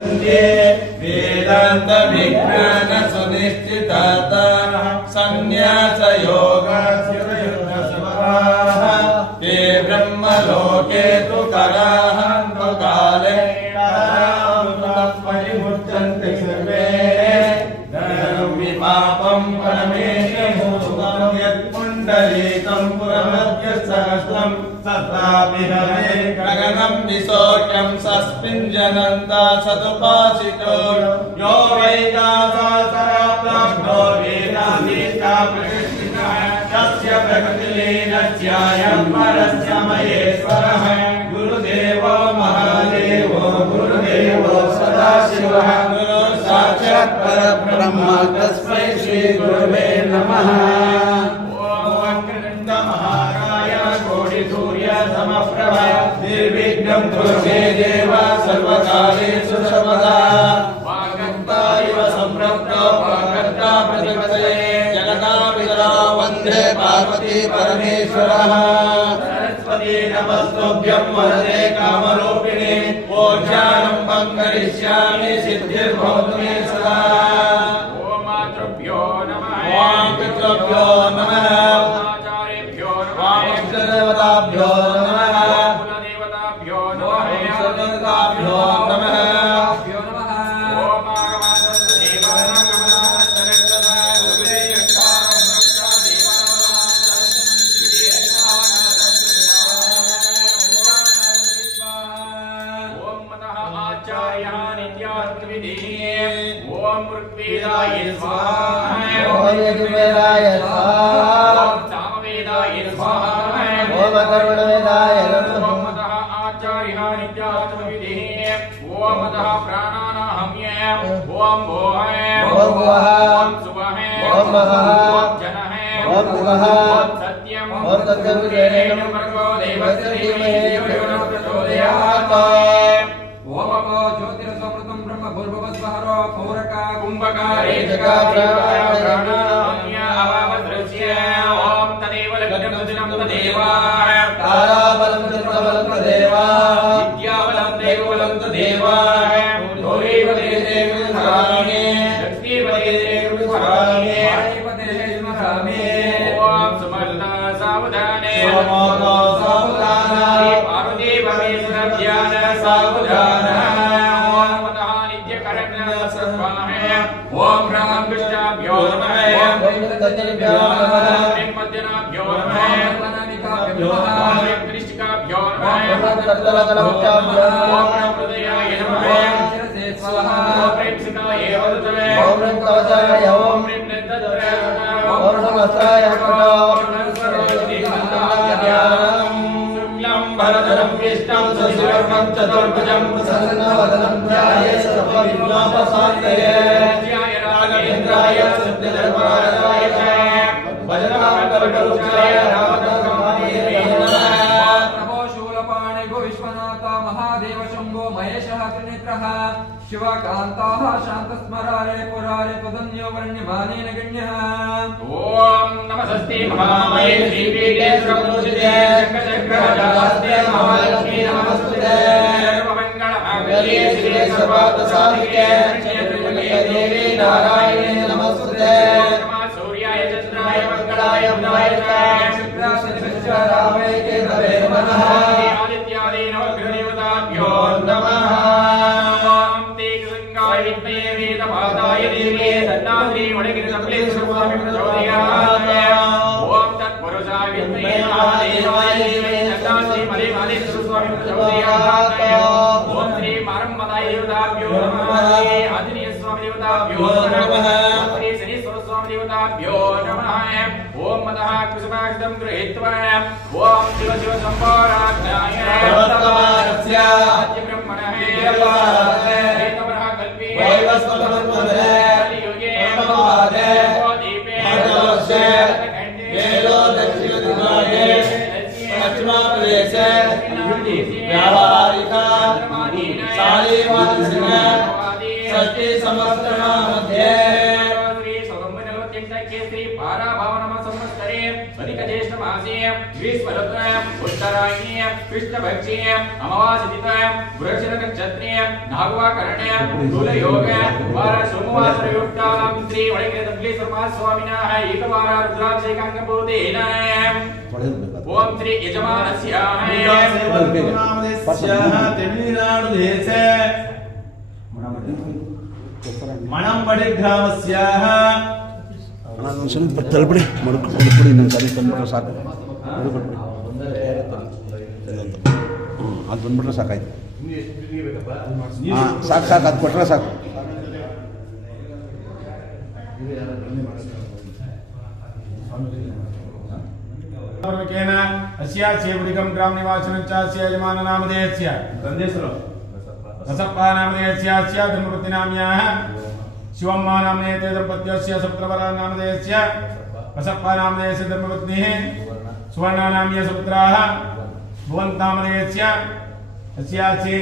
वेदांत विज्ञान सुनिश्चितता संन्यास योग ते ब्रह्मलोके तु कराः काले परिमुच्यन्ते सर्वे विपापं परमेशभूतं यत्पुण्डरीकं पुरमध्यसहस्रं तथापि गगनं विशोक्यं सस्मिञ्जनन्ता सदुपासितो यो वैदासाप्राप्तो वेदाधीता प्रतिष्ठितः तस्य प्रकृतिलीनस्यायं परस्य महेश्वरः गुरुदेवो महादेवो गुरुदेवो सदाशिवः साक्षात् परब्रह्म तस्मै श्री गुरुवे नमः। निर्विघ्नं कुरु मे देव सर्वकालेषु सर्वदा वागर्ता इव सम्पृक्तो वागर्ता प्रतिपदये जगदापितरौ वन्दे पार्वती परमेश्वरः। सरस्वती नमस्तुभ्यं वरदे कामरूपिणे पूज्यानं करिष्यामि सिद्धिर्भवतु मे सदा। ॐ मातृभ्यो नमः ॐ पितृभ्यो नमः आचार्येभ्यो नमः ॐ देवताभ्यो ओम ऋग्वेदाय स्वाहा ओम यजुर्वेदाय स्वाहा ओम सामवेदाय स्वाहा ओम अथर्ववेदाय नमः ओम अतः आचार्यः नित्यात्मविधिः ओम अतः प्राणानाहम्य ओम भोः ओम सुवः ओम महः ओम जनः ओम भुवः ओम सत्यम् ओम तत्सवितुर्वरेण्यं भर्गो देवस्य धीमहि धियो यो नः प्रचोदयात् ओम ज्योतिरसमृतं ब्रह्म भूर्भुवस्वहरो पौरका कुंभकारे जगा प्राणानाम्य अवावदृश्य ओम तदेव लग्नं दिनं तदेवाय ताराबलं चन्द्रबलं तदेवाय विद्याबलं देवबलं तदेवाय गौरीपते देवी धरामि लक्ष्मीपते देवी धरामि वाणीपते देवी धरामि ओम समर्था सावधाने सोमो सावधान पार्वती परमेश्वरभ्यान सावधान ओम राम कृष्णाभ्यो नमः ओम तत्तभ्यो नमः ओम मध्यनाभ्यो नमः ओम अनामिकाभ्यो नमः ओम कृष्णिकाभ्यो नमः ओम तत्तलकलभ्यो नमः ओम हृदयाय नमः ओम शिरसे स्वाहा ओम प्रेक्षिकाय वदतवे ओम कवचाय ओम नेत्रत्रय ओम नमस्ताय ओम शुक्लं भरधरं विष्णुं शशिवर्णं चतुर्भुजं प्रसन्नवदनं ध्यायेत् सर्वविघ्नोपशान्तये इंद्राय सत्यधर्माय च भजनाकर्करुचाय रामतंगमाये नमः शूलपाणि गो विश्वनाथ महादेव शंभो महेशः त्रिनेत्रः शिवकान्ताः शान्तस्मरारे पुरारे त्वदन्यो वरण्यमानेन गण्यः ओम नमस्ते महामये श्रीपीठे सर्वपूजिते शङ्खचक्रगदास्ते महालक्ष्मी नमस्ते सर्वमङ्गलमाङ्गल्ये शिवे सर्वार्थसाधिके देवी नारायणे नमस्ते नमः सूर्याय चन्द्राय मंगलाय बुधाय च शुक्राशनिश्चराय केतवे नमः आदित्यादि नवग्रहदेवताभ्यो नमः ओम तेजसंगाय विद्महे वेदमाताय धीमहि तन्नात्री वणगिरिसम्प्लेश्वरस्वामी प्रचोदयात् ओम तत्पुरुषाय विद्महे महादेवाय धीमहि तन्नात्री मलेमालेश्वरस्वामी प्रचोदयात् ओम श्री मारम्मदाय देवताभ्यो नमः आदिनीय स्वामी देवताभ्यो नमः श्री शनीश्वर स्वामी देवताभ्यो नमः ओम मदः कुसुमाक्षतं गृहीत्वा ओम शिव शिव संवाराज्ञाय वर्तमानस्य आद्य ब्रह्मणः हेतवरः कल्पे वैवस्वतमन्वदे कलियुगे नमोदे दीपे मण्डलस्य वेलो दक्षिणदिग्भागे पश्चिमप्रदेशे व्यावहारिका शालीमानसिक षष्ठी संवत्सरणा मध्ये श्री 1948 के श्री 12 भावनाम संवत्सरे अधिक ज्येष्ठ मासे ग्रीष्मऋतुः उत्तरायणी कृष्णपक्षी अमावास्यतिथि वृषनक्षत्रे नागवाकरणे कुलयोग वार सोमवासरयुक्तां श्री वणिकेतम्बलेश्वरमहास्वामिनः एकवार रुद्राभिषेकाङ्गपूतेन ओम श्री यजमानस्याः तमिळुनाडुदेशे मणंबडि ग्रामस्याः ಸ್ವಲ್ಪ ತಳ್ಬಿಡಿ ಮಡ್ಕೊಡಿ ನನ್ನ ಕೈ ತಂದ್ಬಿಟ್ರೆ ಸಾಕು ಅದು ಬಂದ್ಬಿಟ್ರೆ ಸಾಕಾಯ್ತು ಹಾಂ ಸಾಕು ಸಾಕು ಅದು ಕೊಟ್ಟರೆ ಸಾಕು अस्याच्येवधिकं ग्राम निवासिनश्चास्य यजमाननामधेयस्य बसप्पा नामधेयस्यास्य धर्मपत्नीनाम्याः शिवम्मा नाम्ने ते दम्पत्यस्य सपुत्रवरा नामधेयस्य बसप्पा नामधेयस्य धर्मपत्नीः सुवर्णा नाम्य सपुत्राः भुवन्तामधेयस्य अस्याच्ये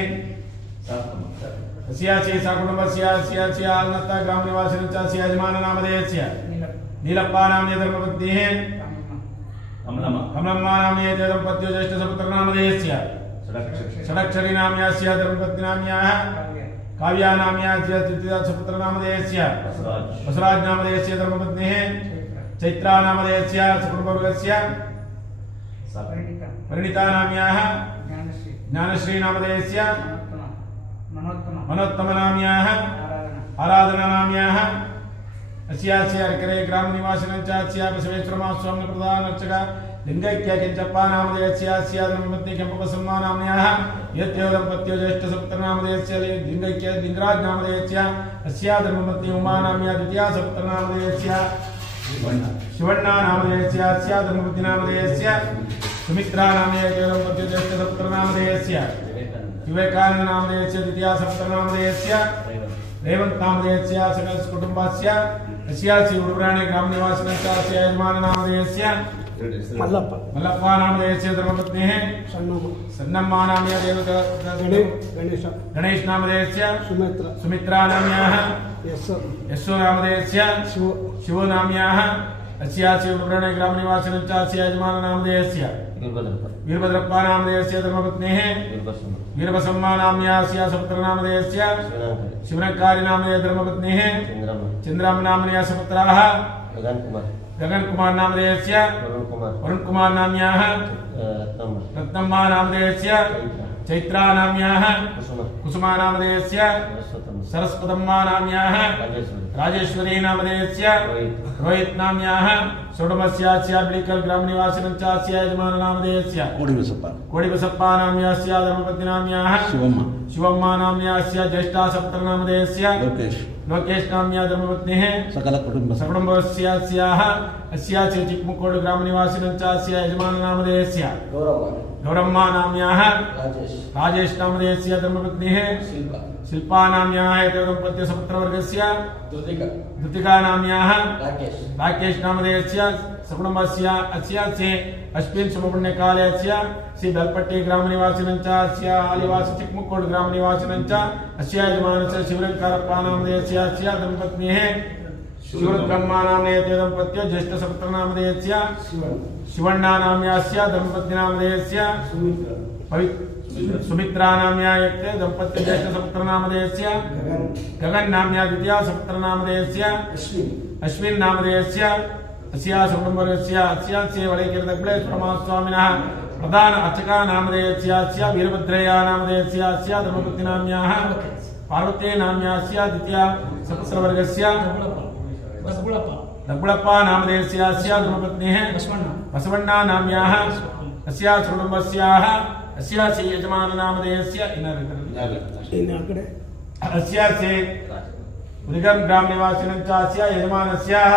सकुटुम्बस्य अस्याच्य आल्नत्ता ग्राम निवासिनश्चास्य यजमाननामधेयस्य नीलप्पा नाम्य धर्मपत्नीः कमलम्मा नाम्ये ते दम्पत्यो ज्येष्ठसपुत्रनामधेयस्य षडक्षरी नाम्यास्य धर्मपत्नीनाम्याः काव्या नाम्यास्य तृतीयसपुत्रनामधेयस्य बसराज नामधेयस्य धर्मपत्नीः चैत्रा नामधेयस्य सकुटुम्बवर्गस्य परिणीता नाम्याः ज्ञानश्री नामधेयस्य मनोत्तम नाम्याः आराधना नाम्याः अस्यास्य अर्करे ग्राम निवासिनश्चास्य बसवेश्वरमहास्वामिनः प्रधान अर्चक लिंगैक्य किंचप्पा नामधेयस्य अस्या धर्मपत्नी केम्पबसम्मा नाम्न्याः यत्यो दम्पत्यो ज्येष्ठसपुत्रनामधेयस्य लिंगैक्य लिंगराज नामधेयस्य अस्या धर्मपत्नी उमा नाम्या द्वितीया सपुत्रनामधेयस्य शिवण्णा नामधेयस्य अस्या धर्मपत्नी नामधेयस्य सुमित्रा नाम्या दम्पत्यो ज्येष्ठसपुत्रनामधेयस्य विवेकानंद नामधेयस्य द्वितीया सपुत्रनामधेयस्य रेवंत नामधेयस्य सकलकुटुम्बस्य अस्यास्य उडुराणे ग्राम निवासिनश्चास्य यजमाननामधेयस्य मल्लप्पा नामधेयस्य धर्मपत्नीः सन्नम्मा नाम्या गणेश नामधेयस्य सुमित्रा नाम्याः यशो नामधेयस्य शिवो नाम्याः अस्यास्य उडुराणे ग्राम निवासिनश्चास्य यजमाननामधेयस्य वीरभद्रप्पा नामधेयस्य धर्मपत्नीः वीरबसम्मा नाम्यास्य सपुत्रनामधेयस्य शिवनकारी नामधेय धर्मपत्नीः चंद्रम नाम्न्या सपुत्राः गगन कुमार नामधेयस्य वरुण कुमार नाम्याः रत्नम्मा नामधेयस्य चैत्रा नाम्याः कुसुमा नामधेयस्य सरस्वतम्मा नाम्याः राजेश्वरी नामधेयस्य रोहित नाम्याः षोडमस्यास्य बिलिकल ग्राम निवासिनश्चास्य यजमाननामधेयस्य कोडिबसप्पा नाम्यास्य धर्मपत्नीनाम्याः शिवम्मा नाम्यास्य ज्येष्ठा सपुत्रनामधेयस्य लोकेश नाम्या धर्मपत्नीः सकलकुटुम्बस्याः अस्यास्य चिक्मुक्कोडु ग्राम निवासिनश्चास्य यजमाननामधेयस्य गौरम्मा नाम्याः राजेश नामधेयस्य धर्मपत्नीः शिल्पा नाम्याः दम्पत्य सपुत्रवर्गस्य द्रुतिका नाम्याः राकेश नामधेयस्य सकुटुम्बस्य अस्यास्य अश्विन शुभपुण्यकाले अस्य श्री बेलपट्टी ग्राम निवासिनश्चास्य आलिवास चिक्मुक्कोडु ग्राम निवासिनश्च अस्य यजमानस्य शिवरंकारप्पा नामधेयस्य अस्य धर्मपत्नीः शिवरुद्रम्मा नाम्ने ते दम्पत्यो ज्येष्ठसपुत्रनामधेयस्य शिवण्णा नाम्यास्य धर्मपत्नीनामधेयस्य सुमित्रा नाम्या यक्ते दम्पत्य ज्येष्ठसपुत्रनामधेयस्य गगन नाम्या द्वितीया सपुत्रनामधेयस्य अश्विन नामधेयस्य अस्या सकुटुम्बवर्गस्य अस्यास्य वळेकेरदग्बळेश्वरमहास्वामिनः प्रधान अर्चक नामधेयस्य अस्या वीरभद्रय्या नामधेयस्य अस्या धर्मपत्नीनाम्याः पार्वती नाम्यास्य द्वितीया सपुत्रवर्गस्य दग्बळप्पा नामधेयस्य अस्या धर्मपत्नीः बसवण्णा नाम्याः अस्या सकुटुम्बस्याः अस्यास्य यजमाननामधेयस्य अस्यास्य उदिगम ग्राम निवासिनश्चास्य यजमानस्याः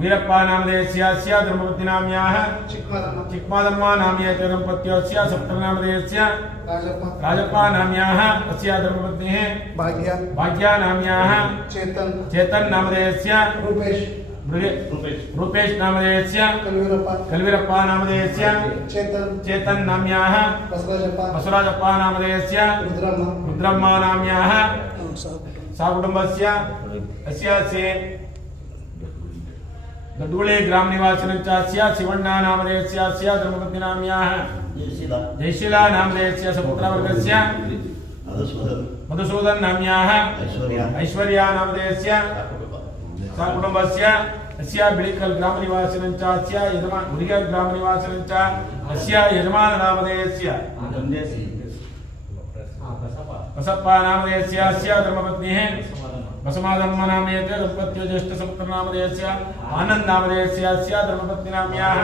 वीरप्पा नामधेयस्य धर्मपत्नीनाम्याः चिक्मादम्मा नाम्या दम्पत्योस्य सपुत्रनामधेयस्य राजप्पा नाम्याः अस्या धर्मपत्नीः भाग्या नाम्याः चेतन नामधेयस्य रूपेश नामधेयस्य कलवीरप्पा नामधेयस्य चेतन नाम्याः बसवराजप्पा नामधेयस्य रुद्रम्मा नाम्याः सकुटुम्बस्य अस्यास्य गड्डुळे ग्राम निवासिनञ्चास्य शिवण्णा नामधेयस्यास्य धर्मपत्नीनाम्याः जयशीला नामधेयस्य सपुत्रवर्गस्य मधुसूदन नाम्याः ऐश्वर्या नामधेयस्य सकुटुम्बस्य अस्य बिळिकल ग्राम निवासिनञ्चास्य यजमान उडिगल ग्राम निवासिनञ्च अस्य यजमान नामधेयस्य बसप्पा नामधेयस्य अस्य धर्मपत्नीः बसमादम्म नामयते दम्पत्यो ज्येष्ठ सपुत्र नामधेयस्य आनंद नामधेयस्य अस्य धर्मपत्नीनाम्याः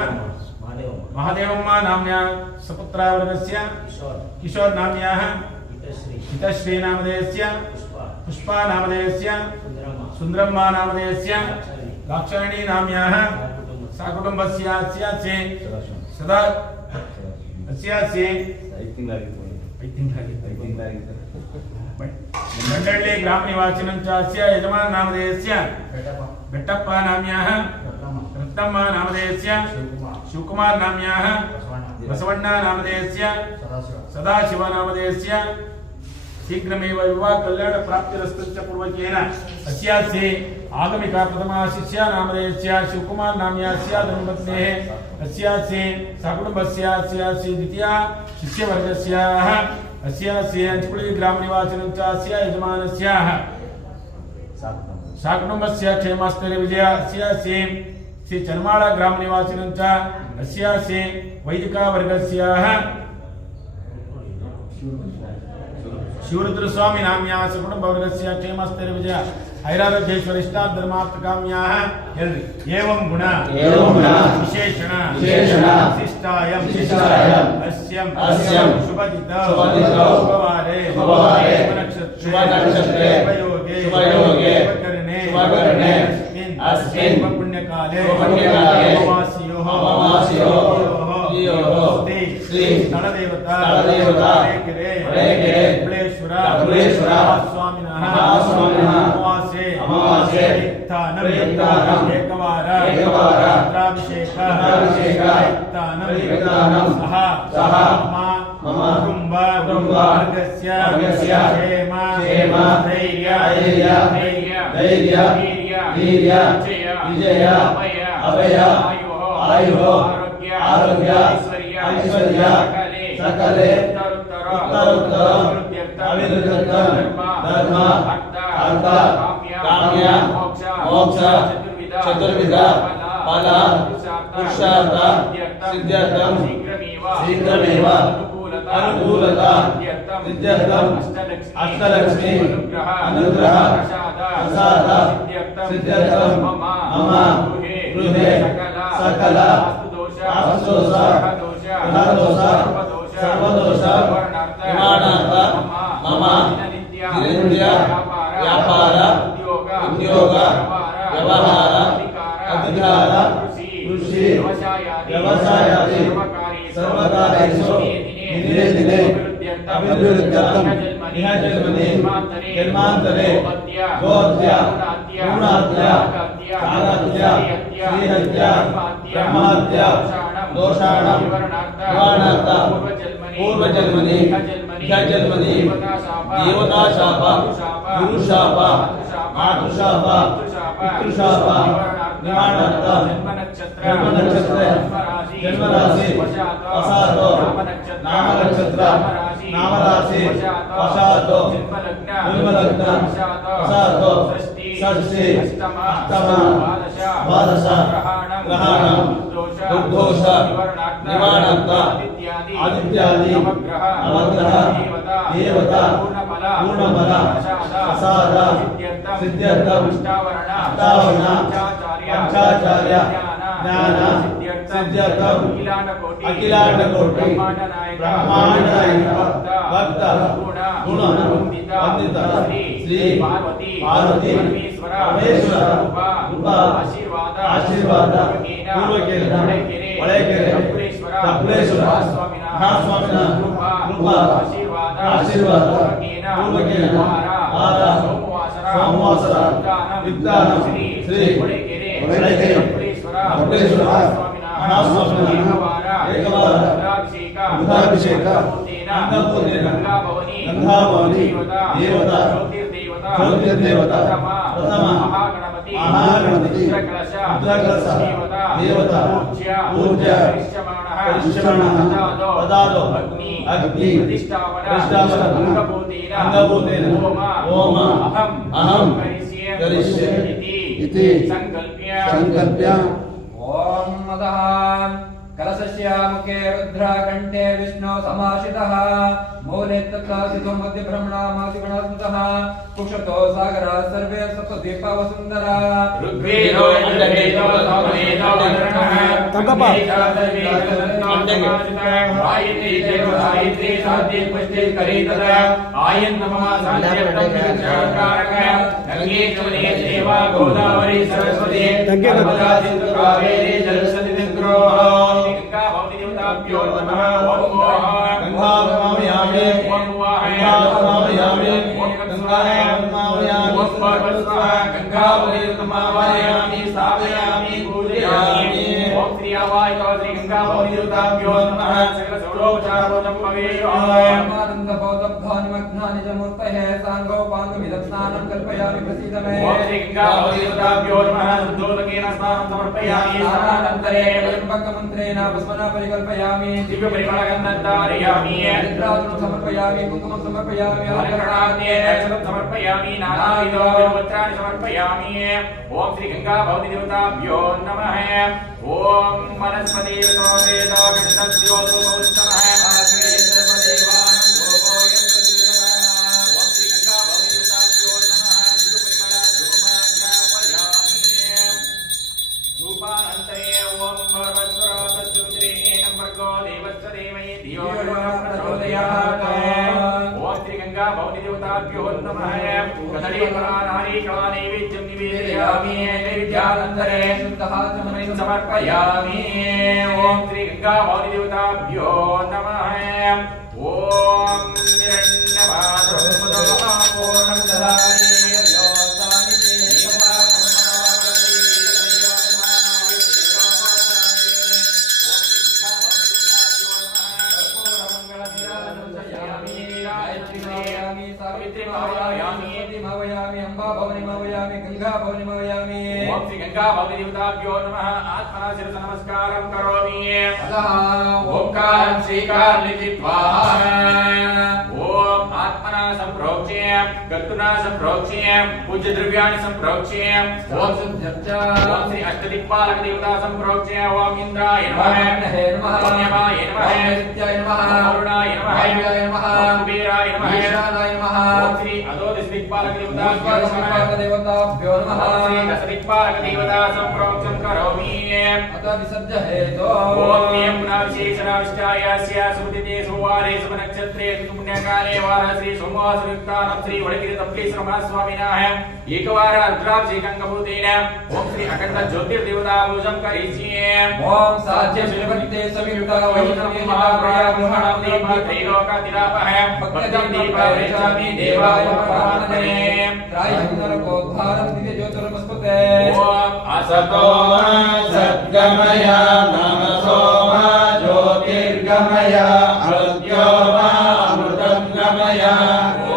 महादेवम्मा नाम्या सपुत्रवर्गस्य किशोर नाम्याः हितश्री नामधेयस्य पुष्पा नामधेयस्य सुंदरम्मा नामधेयस्य दाक्षायणी नाम्याः सकुटुम्बस्य अस्य सदा अस्य मंडले ग्राम निवासिनञ्चास्य यजमान नामधेयस्य बेट्टप्पा नाम्याः रत्नम्मा नामधेयस्य शिवकुमार नाम्याः बसवण्णा नामधेयस्य सदाशिव नामधेयस्य शीघ्रमेव विवाह कल्याण प्राप्तिरस्तुश्च पूर्वकेन अस्यास्य आगमिका प्रथमा शिष्या नामधेयस्य शिवकुमार नाम्यास्य धर्मपत्नेः अस्यास्य सकुटुम्बस्य अस्यास्य द्वितीया शिष्यवर्गस्याः अस्यास्य अंचपुळि ग्राम निवासिनञ्चास्य यजमानस्याः सकुटुम्बस्य क्षेमस्थैर्यविजय अस्यास्य श्री चन्माळा ग्राम निवासिनञ्च अस्यास्य वैदिका वर्गस्याः शिवरुद्र स्वामी नाम्याः सकुटुम्बवर्गस्य क्षेमस्थैर्यविजय ऐरावतेश्वर इष्टार्थ धर्मार्थकाम्याः एवं गुण विशेषण शिष्टायं अस्यं शुभदित शुभवारे शुभनक्षत्रे शुभयोगे शुभकरणे अस्मिन् पुण्यकाले श्री स्थलदेवता स्वामिनः अमावास्ये रुद्राभिषेकं सह मम कुटुम्बवर्गस्य क्षेम धैर्य विजय अभय आयुः आरोग्य ऐश्वर्य सकले उत्तरोत्तर धर्म अर्थ काम्य मोक्ष चतुर्विध फल पुरुषार्थ सिद्ध्यर्थं शीघ्रमेव अनुकूलता सिद्ध्यर्थं अष्टलक्ष्मी अनुग्रह प्रसाद सिद्ध्यर्थं मम गृहे सकल वास्तुदोष सर्वदोष निवारणार्थ मम दिननित्य व्यापार उद्योग व्यवहार अधिकार कृषि व्यवसायादि सर्वकार्येषु दिने अभिवृद्ध्यर्थं इह जन्मने गोहत्या भ्रूणहत्या कालहत्या श्रीहत्या ब्रह्महत्या दोषाणां निवारणार्थ पूर्वजन्मनि इह जन्मनि देवताशाप गुरुशाप मातृशाप पितृशाप निवारणार्थ जन्मनक्षत्र जन्मराशि वशातो नामनक्षत्र वशातो जन्मलग्न वशातो षष्ठी अष्टम द्वादश ग्रहाणां दुर्दोष निवारणार्थ आदित्यादि नवग्रह देवता पूर्णफल प्रसाद सिद्ध्यर्थं अष्टावरण पंचाचार्य ज्ञान सिद्ध्यर्थं अखिलांडकोटि ब्रह्मांड भक्त गुण वंदित श्री पार्वती परमेश्वर रूप आशीर्वाद पूर्वकेन वळेकेरे कपिलेश्वर महास्वामिनः कृपा आशीर्वाद पूर्वकेन वार सोमवासर विद्यानं श्री वळेकेरे कपिलेश्वर महास्वामिनः एकवार रुद्राभिषेक गंगाभवनी देवता ಜ್ಯೋತಿರ್ದೇವತಾ ಪ್ರಥಮ ಮಹಾಗಣಪತಿ ರುದ್ರಕಲಶ ದೇವತಾ ಪೂಜ್ಯ ಪರಿಶ್ರಮಣಃ ತದಾದೋ ಅಗ್ನಿ ಪ್ರತಿಷ್ಠಾಪನ ಅಂಗಭೂತೇನ ಓಮ ಅಹಂ ಕರಿಷ್ಯೆ इति ಸಂಕಲ್ಪ್ಯ ಓಂ ಮದಃ ಕಲಶಸ್ಯ ಮುಖೇ ರುದ್ರ ಕಂಠೆ ವಿಷ್ಣು ಸಮಾಶ್ರಿತಃ ಮೂಲೆ ತತ್ರಾಸಿತೋ ಮಧ್ಯ ಬ್ರಹ್ಮಣಾಮಾಸಿ ಗಣಸ್ಮೃತಃ ಕುಕ್ಷತೋ ಸಾಗರ ಸರ್ವೇ ಸಪ್ತದ್ವೀಪ ವಸುಂಧರ ಋಗ್ವೇದೋ ಯಜುರ್ವೇದೋ ಸಾಮವೇದೋ ವರುಣಃ ತಂಗಪ್ಪ. ಗಾಯತ್ರಿ ಗಾಯತ್ರಿ ಸಾಧ್ಯ ಪುಷ್ಟಿ ಕರೀತದ ಆಯನ್ನಮ ಸಾಧ್ಯರ್ಥಂ ವಿಚಾರಕಾರಕ ಗಂಗೆ ಜಮನೆ ದೇವ ಗೋದಾವರಿ ಸರಸ್ವತಿ ಗಂಗೆ ನರ್ಮದಾ ಸಿಂಧು ಕಾವೇರಿ ಜಲಸತಿ ಸಿಂಧು ಗಂಗಾ ಭವತಿ ದೇವತಾಭ್ಯೋ ನಮಃ ಓಂ ಗಂಗಾ ನಮಾಮಯಾಮಿ ಗಂಗಾ ನಮಾಮಯಾಮಿ ಗಂಗಾ ನಮಾಮಯಾಮಿ ಗಂಗಾ ಭವತಿ ನಮಾಮಯಾಮಿ ಸ್ಥಾಪಯಾಮಿ ಪೂಜಯಾಮಿ ಓಂ ಶ್ರೀ ಆವಾಯ ಶ್ರೀ ಗಂಗಾ ಭವತಿ ದೇವತಾಭ್ಯೋ ನಮಃ ಸಕಲ ಸೌರೋಪಚಾರೋಜಂ ಭವೇಯೋ ಆನಂದ ಭೌತಬ್ಧಾನಿ ಮಗ್ನಾನಿ ಚ ಮೂರ್ತಯೇ ಸಾಂಗೋಪಾಂಗಮಿದಂ ಸ್ನಾನಂ ಕಲ್ಪಯಾಮಿ ಪ್ರಸೀದಮೇ ಓಂ ಶ್ರೀ ಗಂಗಾ ಭವತಿ ದೇವತಾಭ್ಯೋ ನಮಃ ಶುದ್ಧೋದಕೇನ ಸ್ನಾನಂ ಸಮರ್ಪಯಾಮಿ ಸ್ನಾನಾನಂತರೇ ತ್ರ್ಯಂಬಕ ಮಂತ್ರೇಣ ಭಸ್ಮನ ಪರಿಕಲ್ಪಯಾಮಿ ದಿವ್ಯ ಪರಿಮಳಗಂಧಂ ಧಾರಯಾಮಿ ರುದ್ರಾಕ್ಷಂ ಸಮರ್ಪಯಾಮಿ ಕುಂಕುಮಂ ಸಮರ್ಪಯಾಮಿ ಅಲಂಕರಣಾರ್ಥೇ ಅಕ್ಷತಂ ಸಮರ್ಪಯಾಮಿ ನಾನಾವಿಧೋ ಬಿಲ್ವಪತ್ರಾಣಿ ಸಮರ್ಪಯಾಮಿ ಓಂ ಶ್ರೀ ಗಂಗಾ ಭವತಿ ದೇವತಾಭ್ಯೋ ನಮಃ ಓಂ ವನಸ್ಪತಿ ವೇದೋ ಗಂಧಸ್ಯೋತು ಭವಸ್ತಮಃ ಆಶ್ರಯ ಸರ್ವದೇವಾನಂ ಧೂಪೋಯಂ ಪ್ರತಿವಿಧಃ ಓಂ ಶ್ರೀ ಗಂಗಾ ಭವತಿ ದೇವತಾಭ್ಯೋ ನಮಃ ದಿವ್ಯ ಪರಿಮಳ ಧೂಪಂ ಜ್ಞಾಪಯಾಮಿ ಧೂಪಾನಂತರೇ ಓಂ ಭಗವತ್ಸ್ವರಾತಸ್ಸುಂದರೇಣ ಭರ್ಗೋ ದೇವಸ್ಯ ಧೀಮಹಿ ಧಿಯೋ ಯೋ ನಃ ಪ್ರಚೋದಯಾತ್ ಓಂ ಶ್ರೀ ಗಂಗಾ ಭವತಿ ದೇವತಾಭ್ಯೋ ನಮಃ ಕದಳಿ ಫಲಾನಾರಿ ಕಲಾ ನೈವೇದ್ಯಂ ನಿವೇದಯಾಮಿ ನೈವೇದ್ಯಾನಂತರೇ ಶುದ್ಧಃ ಚಮನಂ ಸಮರ್ಪಯಾಮಿ ಓಂ ಶ್ರೀ ಗಂಗಾ ಭವತಿ ದೇವತಾಭ್ಯೋ ನಮಃ ಓಂ ನಿರಣ್ಯವಾದೋಪದಮಃ ಪೂರ್ಣಂ ದದಾಮಿ ಯೋಸಾನಿ ದೇವತಾ ఓం శ్రీ గంగా భవతి దేవతాభ్యో నమః ఆత్మనా శిరస నమస్కారం కరోమి ఓంకారం శ్రీకారలితి స్వాహ ఓం ఆత్మనా సంప్రోక్ష్య గర్తునా సంప్రోక్ష్య పూజ్య ద్రవ్యాన్ని సంప్రోక్ష్య ఓం ఓం శ్రీ అష్టదిక్పాలక దేవతా సంప్రోక్ష్య ఓం ఇంద్రాయ నమః ఓం యమాయ నమః వరుణాయ నమః కుబేరాయ నమః ఓం శ్రీ అదోదశ దిక్పాలక దేవతాభ్యో నమః శ్రీ దశదిక్పాలక దేవతా సంప్రోక్షం కరోమి అత విసర్జయేతో ఓం నియమ్నా విశేషణావిష్టాయాస్య సుమతితే సోవారే సునక్షత్రే పుణ్యకాలే వార శ్రీ సోమవాసయుక్తానం శ్రీ వడగిరి తంబేశ్వర స్వామినాః ఏకవార రుద్రాభిషేకంగభూతేన ఓం శ్రీ అఖండ జ్యోతిర్దేవతా పూజం కరిష్యే ఓం సాధ్య శివతే సవియుతా వైష్ణవే మహాప్రయామహం త్రైలోకాతిరాపః భక్తం దీపవేచామి దేవాయ పరమాత్మనే త్రైలోకోద్ధారం దివ్య జ్యోతిర్మస్తుతే ఓం అసతో సద్గమయ నమసో జ్యోతిర్గమయ మృత్యో అమృతం గమయ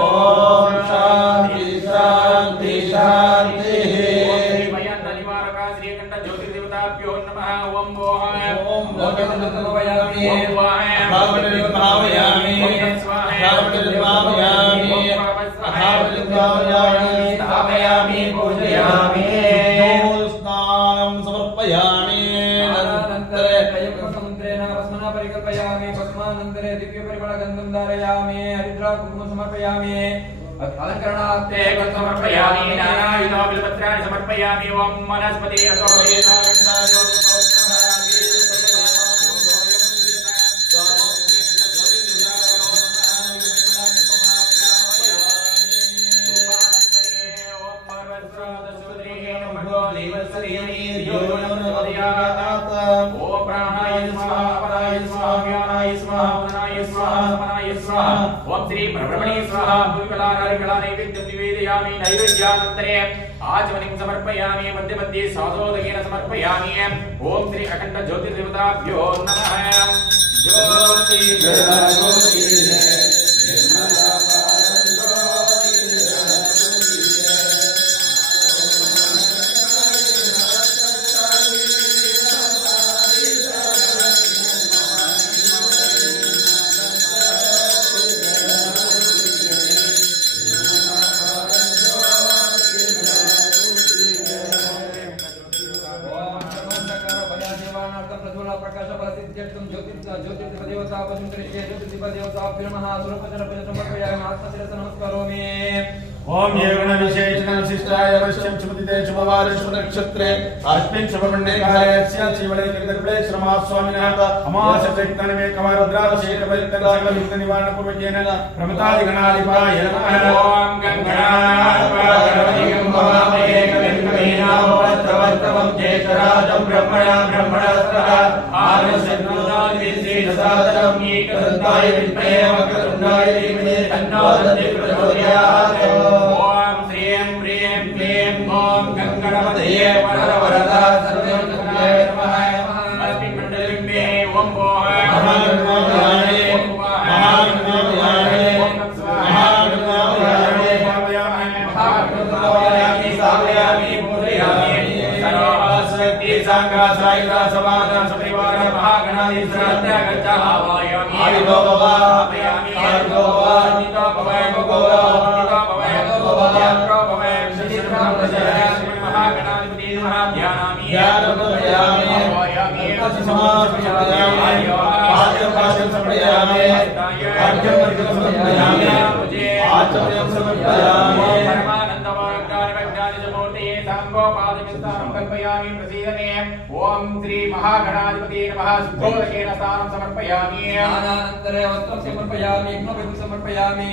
ఓం శాంతి శాంతి శాంతి భయంత నివారక శ్రీకంఠ జ్యోతిర్దేవతాభ్యో నమః ఓం ఓం ఓం భగవతి ఓం భావయామి స్థాపయామి పూజయామి స్నానం సమర్పయామి అనంతరే సముద్రేణ భస్మన పరికల్పయామి భస్మానంతరే దివ్య పరిమళ గంధం ధారయామి హరిద్రా కుంకుమం సమర్పయామి అలంకరణార్థే సమర్పయామి నానావిధ బిల్వపత్రాన్ని సమర్పయామి ఓం వనస్పతి ఓం ప్రాణాయ స్వాహా పరాయ స్వాహా వ్యానాయ స్వాహా ఉదనాయ స్వాహా సమనాయ స్వాహా ఓం శ్రీ పరబ్రహ్మణే స్వాహా భూమికళా నైవేద్యం నివేదయామి నైవేద్యానంతరే ఆచమనిం సమర్పయామి మధ్య మధ్య సాధోదకేన సమర్పయామి ఓం శ్రీ అఖండ జ్యోతిర్దేవతాభ్యో నమః జ్యోతి జ్యోతి ओम येवण विशेषण विशिष्टाय वश्यं शुभदिते शुभवारे शुभनक्षत्रे अस्मिन् शुभमण्डले कालस्य शिवले कृतकले श्रमः स्वामिनः अमास चैतन्यमे कमरुद्राभिषेक परित्याग निवारण पूर्वजेन प्रमतादि गणाधिपाय नमः ओम गंगनाय कविनामवत्रवत्तमं ज्येष्ठराजं ब्रह्मणस्त्रः आर्यशत्रुदानिविशेषसादनं एकदन्ताय विद्महे वक्रतुण्डाय धीमहि तन्नो दन्ति प्रचोदयात् ओम श्रीं प्रीं क्लीं ओम गंगणपतये वरवरदा सर्वज्ञाय नमः अस्मिन् मण्डले मे ओम ओम श्री महागणाधिपति नमः सुभोदकेन स्नानं समर्पयामि अनन्तरे वस्त्रं समर्पयामि घृतं समर्पयामि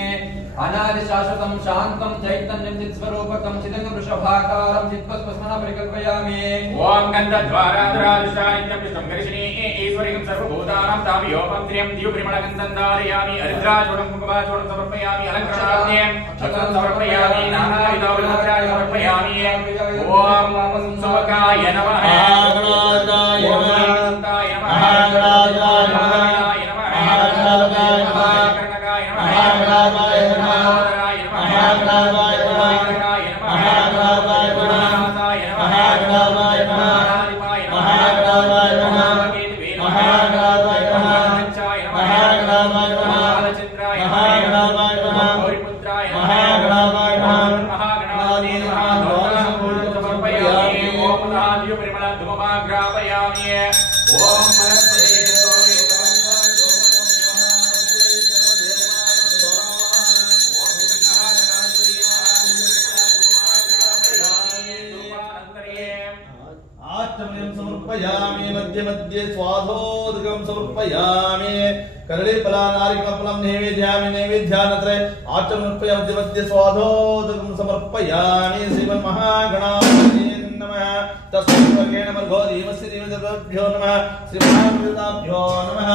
अनादि शाश्वतं शान्तं चैतन्यं चित्स्वरूपकं चिदङ्गं वृषभाकारं चित्पस्मना परिकल्पयामि ओम गन्धद्वाराधरादिशायितं विष्णुं गरिष्णे ईश्वरिकं सर्वभूतानां तामयोपं त्र्यं दिव्यपरिमलगन्धं धारयामि हरिद्राचूर्णं कुङ्कुमाचूर्णं समर्पयामि अलङ्कृतार्थं छत्रं समर्पयामि नानाविधोपचाराय समर्पयामि ओम सुवकाय नमः मध्ये स्वाधोदकं समर्पयामि करलीफलानारिकफलं नैवेद्यामि नैवेद्यानन्तरे आचमनर्पय मध्ये स्वाधोदकं समर्पयामि श्रीमन्महागणाधिपतये नमः तस्मै वर्गेण वर्गो धीमस्य धीमतेभ्यो नमः श्रीमहागणाधिपतिभ्यो नमः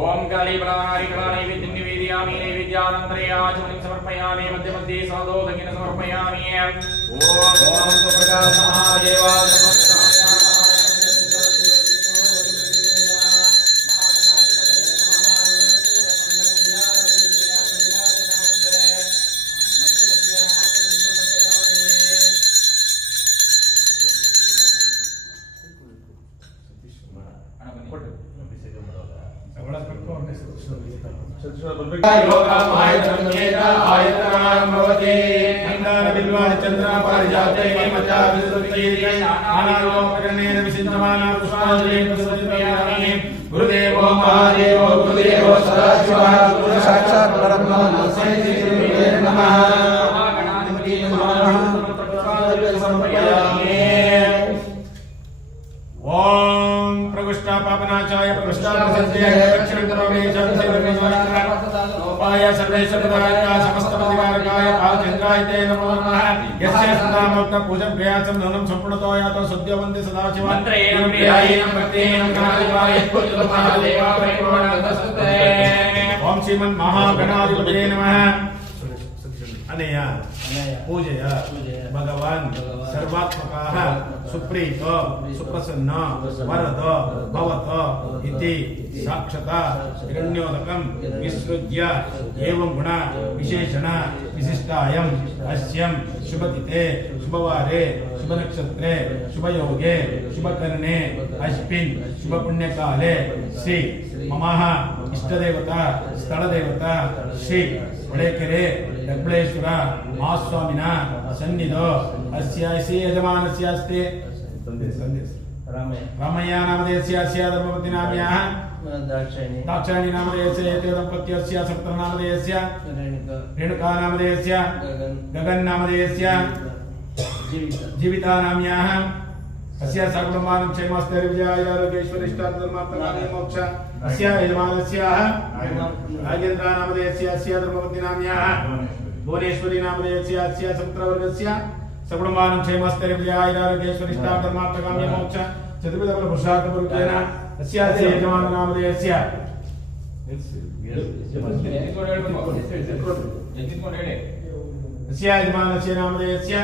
ओम कालीफलानारिकफलनैवेद्यं निवेदयामि नैवेद्यानन्तरे आचमनं समर्पयामि मध्ये मध्ये स्वाधोदकेन समर्पयामि ओम सुप्रकाश महादेवाय गुरुदेवो महादेवो गुरुदेवो सदाशिवः साक्षात् परब्रह्म नमः महागणाधिपति नमः ओम प्रकृष्टा पापनाशाय प्रकृष्टा प्रसन्नाय रक्षणं करोमि उपाय सर्वेश्वराय समस्तपतिकारकाय पालचन्द्राय ते नमो नमः यस्य सदामुक्त पूजं प्रयासं ननं संपूर्णतो यातो सद्योवन्ति सदाशिव मन्त्रेण प्रियायेन भक्तेन गणाधिपाय महादेवा परिपूर्णतस्तुते ओम श्रीमन्महागणाधिपतये नमः अनया पूजया भगवान् सर्वात्मकः सुप्रीत सुप्रसन्न वरद भवत इति साक्षात् हिरण्योदकं विसृज्य एवं गुण विशेषण विशिष्टायम् अस्यं शुभतिथे शुभवारे शुभनक्षत्रे शुभयोगे शुभकरणे अस्मिन् शुभपुण्यकाले श्री ममः इष्टदेवता स्थलदेवता श्री ಹೊಳೆಕೆರೆ ಡಬ್ಬಳೇಶ್ವರ ಮಹಾಸ್ವಾಮಿನ ಸನ್ನಿಧೋ ಅಸ್ಯಾಸಿ ಯಜಮಾನಸ್ಯಾಸ್ತೆ रामय्य नामधेयस्य अस्या धर्मपत्नी नाम्याः दाक्षायणी नामधेयस्य एते दम्पत्यस्य सप्तमनामधेयस्य रेणुका नामधेयस्य गगन नामधेयस्य जीविता नाम्याः अस्या सकुटुम्बानां क्षेमस्थैर्यविजयारोग्यैश्वर्येष्टार्थधर्मार्थकामे मोक्ष अस्या यजमानस्याः राजेन्द्र नामधेयस्य अस्या धर्मपत्नी नाम्याः भुवनेश्वरी नामधेयस्य अस्या सपुत्रवर्गस्य सकुटुम्बानां क्षेमस्थैर्यविजयारोग्यैश्वर्येष्टार्थधर्मार्थकामे मोक्ष चतुर्विधफलपुरुषार्थपूर्वकेन अस्या यजमान नामधेयस्य अस्या यजमानस्य नामधेयस्य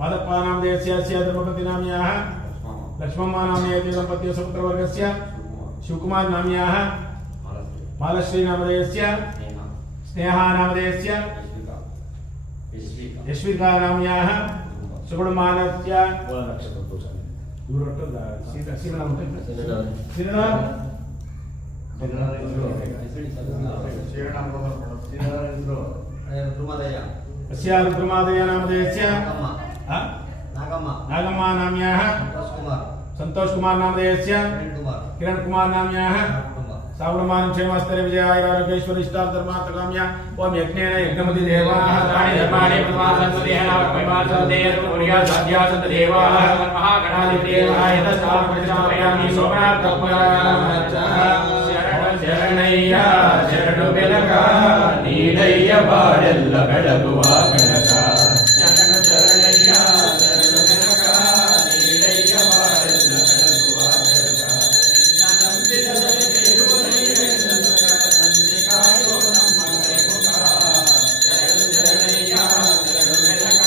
माधप्पा नामधेयस्य अस्या धर्मपत्नी नाम्याः लक्ष्मम्मा नाम्येति दम्पत्यो सपुत्रवर्गस्य शिवकुमार नाम्याः मालश्री नामधेयस्य स्नेहा नामधेयस्य यश्विका नाम्याः सुकुटुम्बानस्य अस्या रुद्रमादय नामधेयस्य नागम्मा नाम्याः संतोष कुमार नामधेयस्य किरण कुमार नाम्याः सावुलमानं क्षेमस्थैर्यविजयारोग्यैश्वर्येष्टार्थधर्मार्थकाम्या ओम यज्ञेन यज्ञमति देवाः तानि धर्माणि प्रवासन्तदेह परिवासन्तदेह साध्यासन्तदेवाः महागणाधिदेवाय तस्मात्प्रतिष्ठापयामि ಶರಣಯ್ಯ ಶರಣು ಬೆಳಕ ನೀಡಯ್ಯ ಬಾಳೆಲ್ಲ ಬೆಳಗುವ ಬೆಳಕ ಶರಣು ಶರಣಯ್ಯ ಶರಣು ಬೆಳಕ ನೀಡಯ್ಯ ಬಾಳೆಲ್ಲ ಬೆಳಗುವ ಬೆಳಕ ನಿನ್ನ ನಂಬಿದ ನಂಬಿ ಕಾಯೋ ನಮ್ಮ ಕೈಮುಖ ಶರಣು ಶರಣಯ್ಯ ಶರಣು ಬೆಳಕ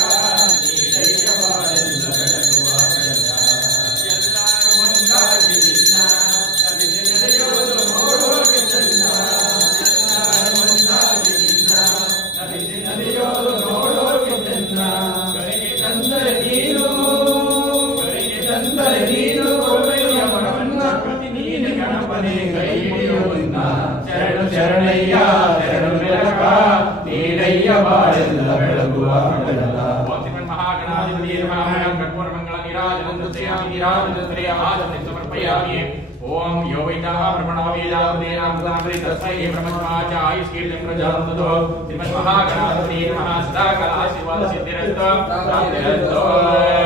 ನೀಡಯ್ಯ ಬಾಳೆಲ್ಲ ಬೆಳಗುವ ಬೆಳಕ ಎಲ್ಲರೂ ಒಂದಾಗಿ ನಿನ್ನ ನಡೆಯೋದು ಶರಣಯ್ಯ ಶರಣು ಬೆಳಕ ನೀಡಯ್ಯ ಬಾಳೆಲ್ಲ ಬೆಳಗುವ ಬೆಳಕ ಮಹಾಗಣಾಧಿಪತಿ ಕರ್ಪೂರ ಮಂಗಳ ನೀರಾಜನಂದಯ ಆಚರಣೆ ಸಮರ್ಪಯಾಮಿ ಓಂ ಯೋ ವೈತಾ ಬ್ರಹ್ಮಣಾವೇದಾವದೇನಾಮೃತಾಮೃತ ತಸ್ಮೈ ಬ್ರಹ್ಮಸ್ವಾಚ ಆಯುಷ್ಕೀರ್ತಿಂ ಪ್ರಜಾವಂತೋ ಶ್ರೀಮನ್ ಮಹಾಗಣಾಧಿಪತಿ ನಮಃ ಸದಾಕಾಲ ಆಶೀರ್ವಾದ ಸಿದ್ಧಿರಸ್ತು ಪ್ರಾಪ್ತಿರಸ್ತು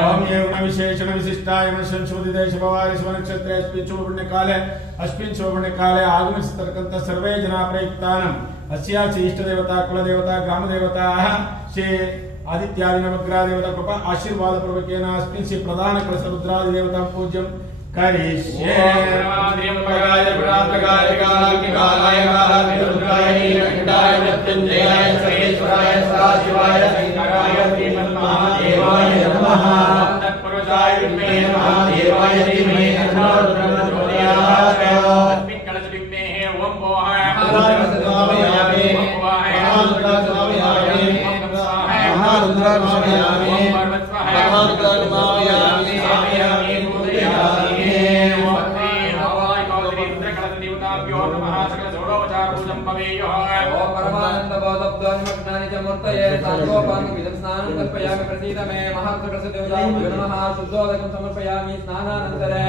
ಓಂ ಯೌನ ವಿಶೇಷಣ ವಿಶಿಷ್ಟಾಯ ಸಂಶೋಧಿ ದೇಶಭವಾರಿ ಸುನಕ್ಷತ್ರೆ ಅಸ್ಮಿನ್ ಶುಭಪುಣ್ಯಕಾಲೆ ಆಗಮಿಸಿರ್ತಕ್ಕಂಥ ಸರ್ವೇ ಜನ ಪ್ರಯುಕ್ತಾನಂ अस्याच इष्ट देवता कुल देवता ग्राम देवता श्री आदित्यादि नवग्रह देवता कृपा आशीर्वाद पूर्वकेन अस्मिन् श्री प्रधान कलश रुद्रादि देवता पूज्यं करिष्ये त्र्यंबकाय प्रातकाय कालाग्निकालाय कालाग्निरुद्राय नीलकंठाय मृत्युंजयाय सर्वेश्वराय सदाशिवाय शंकराय श्रीमन्महादेवाय नमः तत्पुरुषाय विद्महे महादेवाय धीमहि तन्नो रुद्रः प्रचोदयात् अस्मिन् कलश विद्महे ओम भोः समर्पयामि स्नानानन्तरे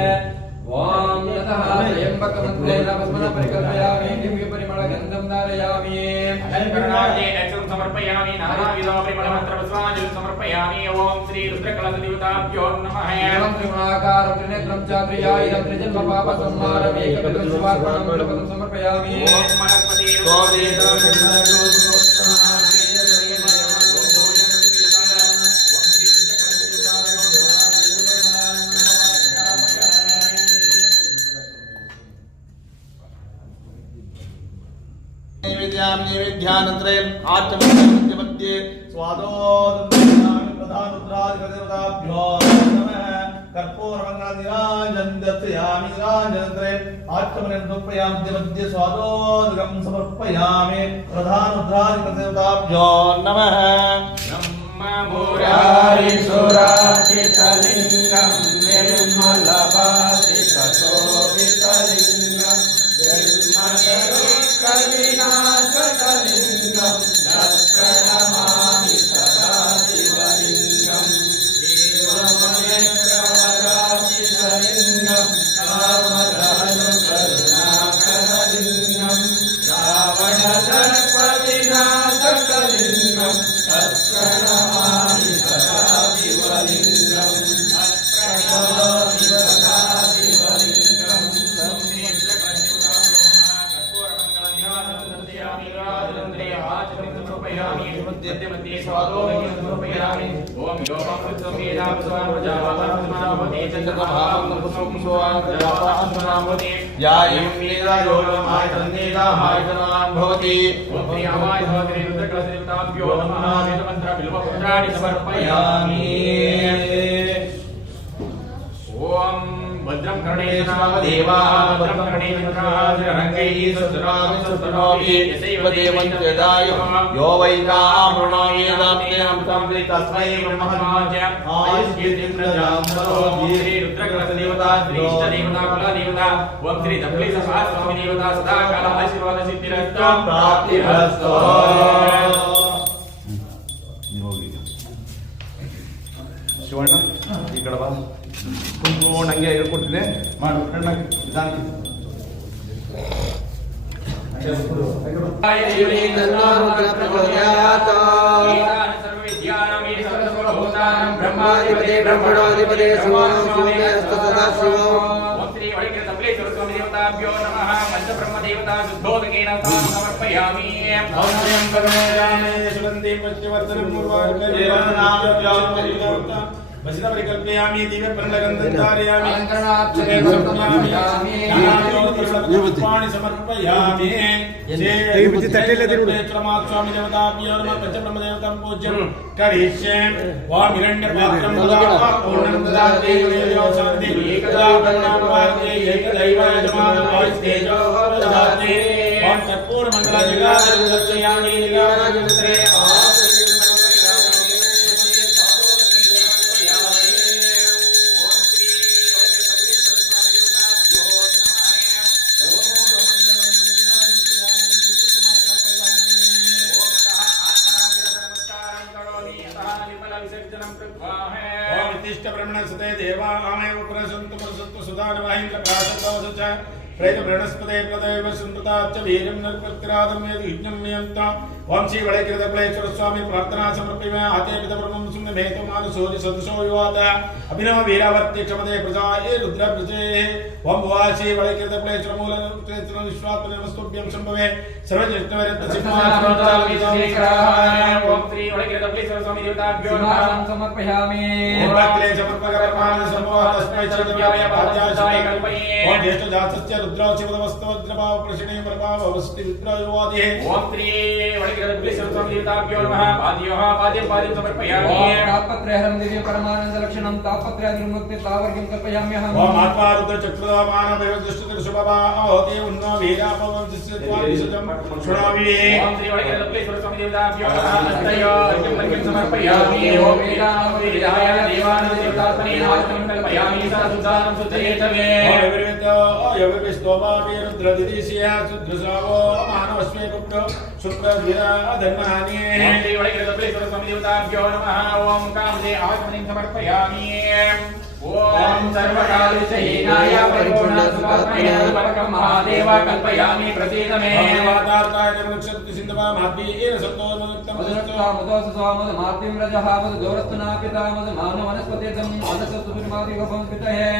ओम यतः त्र्यंबकमन्त्रेण भस्मना परिकल्पयामि दिव्यपरिमलगन्धं धारयामि अहंकरणाये नक्षत्रं समर्पयामि नानाविधपरिमलमन्त्रपुष्पाञ्जलिं समर्पयामि ओम श्री रुद्रकलशदेवताभ्यो नमः एवं त्रिगुणाकार त्रिनेत्रं चाक्रियायुधं त्रिजन्म पापसंहारं एकविधं शिवार्पणं समर्पयामि ओम मनस्पति नैवेद्यानन्तरे आचमनमध्ये स्वादोदन्तानि प्रधानरुद्रादिदेवताभ्यो नमः कर्पूरमङ्गलनिराजनन्दयामि निराजनन्तरे आचमनं समर्पयामि मध्ये स्वादोदकं समर्पयामि प्रधानरुद्रादिदेवताभ्यो नमः मुरारिसुराचितलिङ्गं निर्मलभासितशोभितलिङ्गं निर्मलरुक्कविनाशकलिङ्गं तत्प्रणमामि सदा शिवलिङ्गं शिवमयकराचितलिङ्गं भद्रं कर्णेषु देवाः भद्रं कर्णेषु रङ्गैः सुतरामि यस्यैव देवं जदाय यो वैतामृणायेनाप्यं तस्मै ब्रह्मणाय आयुष्येन्द्रजामरो श्री रुद्रकलशदेवता श्री इष्टदेवता कुलदेवता ओम श्री दम्बलीसहस्रस्वामी देवता सदा काल आशीर्वाद सिद्धिरस्तु प्राप्तिरस्तु ಶಿವಣ್ಣ ಈ ಕಡೆ ಬಾ ಕುಂತ್ಕೊಂಡು ಹಂಗೆ ಹೇಳ್ಕೊಡ್ತೀನಿ ಮಾಡ್ಬಿಟ್ರೆ ಬ್ರಹ್ಮಾಧಿಪತಿ ಬ್ರಹ್ಮಣಾಧಿಪತಿ देवताभ्यो नमः पंचब्रह्मदेवता शुद्धोदकेन समर्पयामि परिकल्पयामि दिव्य प्रलगन्धारयामि पुष्पाणि समर्पयामि स्वामी देवताभ्यो नमः पंचब्रह्मदेवतां पूज्यं करिष्ये वां हिरण्यपात्रं पूर्णं ददाति शान्ति एकदा ब्रह्माण्डे एकदैव यजमानस्तेजो ददाति वां कर्पूरमण्डलनिलाजं दर्शयामि निलाजन्त्रे ब्रह्मणसते देवा आमेव प्रसन्तु प्रसन्तु सुधानवाहिन्द्र प्रासतोष प्रेत बृहस्पते प्रदेव संतताच्च वीरं नरपतिरादं यदि यज्ञं नियन्ता वंशी वडैकृतकुलेश्वर स्वामी प्रार्थना समर्पयामि आते पिता ब्रह्मं सुन्न भेतो मानसोरि सदसो युवात अभिनव वीरावर्ति क्षमते प्रजाये रुद्र प्रजे वं वासी वडैकृतकुलेश्वर मूल क्षेत्र विश्वात्म नमस्तुभ्यं संभवे सर्वज्ञवरत सिंहासनानि ओम श्री वडैकृतकुलेश्वर स्वामी देवताभ्यो नमः समर्पयामि ओम समर्पकर्माणि सर्वः तस्मै चरणव्याय भाज्याय कल्पये ओम ज्येष्ठ जातस्य रुद्र शिवदवस्तवद्रभाव प्रशिणे प्रभाव वस्ति विद्रयोवादे ओम श्री वडैकृतकुलेश्वर स्वामी देवताभ्यो नमः पाद्योः पाद्यं समर्पयामि तापत्रयहरं दिव्य परमानंद लक्षणं तापत्रयादिमुक्ति तावर्गं कल्पयाम्यहम् ओम आत्मा रुद्र चक्रधामान भैरवदुष्टतर शुभवा अहोते उन्नो वीरापवं जिस्त्वा विसजं शृणामि ओम श्री वडैकृतकुलेश्वर स्वामी देवताभ्यो नमः अस्तयो अर्घ्यं समर्पयामि ओम वीराय देवान देवतात्मने आत्मनं कल्पयामि साधुदानं सुतयेतवे ओम स्तोभावे रुद्रदिदिशिया सुद्रसावो मानवस्मे पुत्र शुक्रवीरा धर्महानि ओम श्री वडैकृतकुलेश्वर स्वामी देवताभ्यो नमः ओम कामदे आत्मनिं समर्पयामि ओम सर्वकालविषयेनाय परिपूर्णसुखात्मने परकं महादेव कल्पयामि प्रसीद मे वातार्ताय नमक्षत्र सिन्धवा माद्येन सत्तोनुक्तं मदुरत्वा मदोससामद माद्यं रजः मद गौरत्वनापिता मद मानवनस्पतिर्दं अनसत्तुर्मादिगभं पितये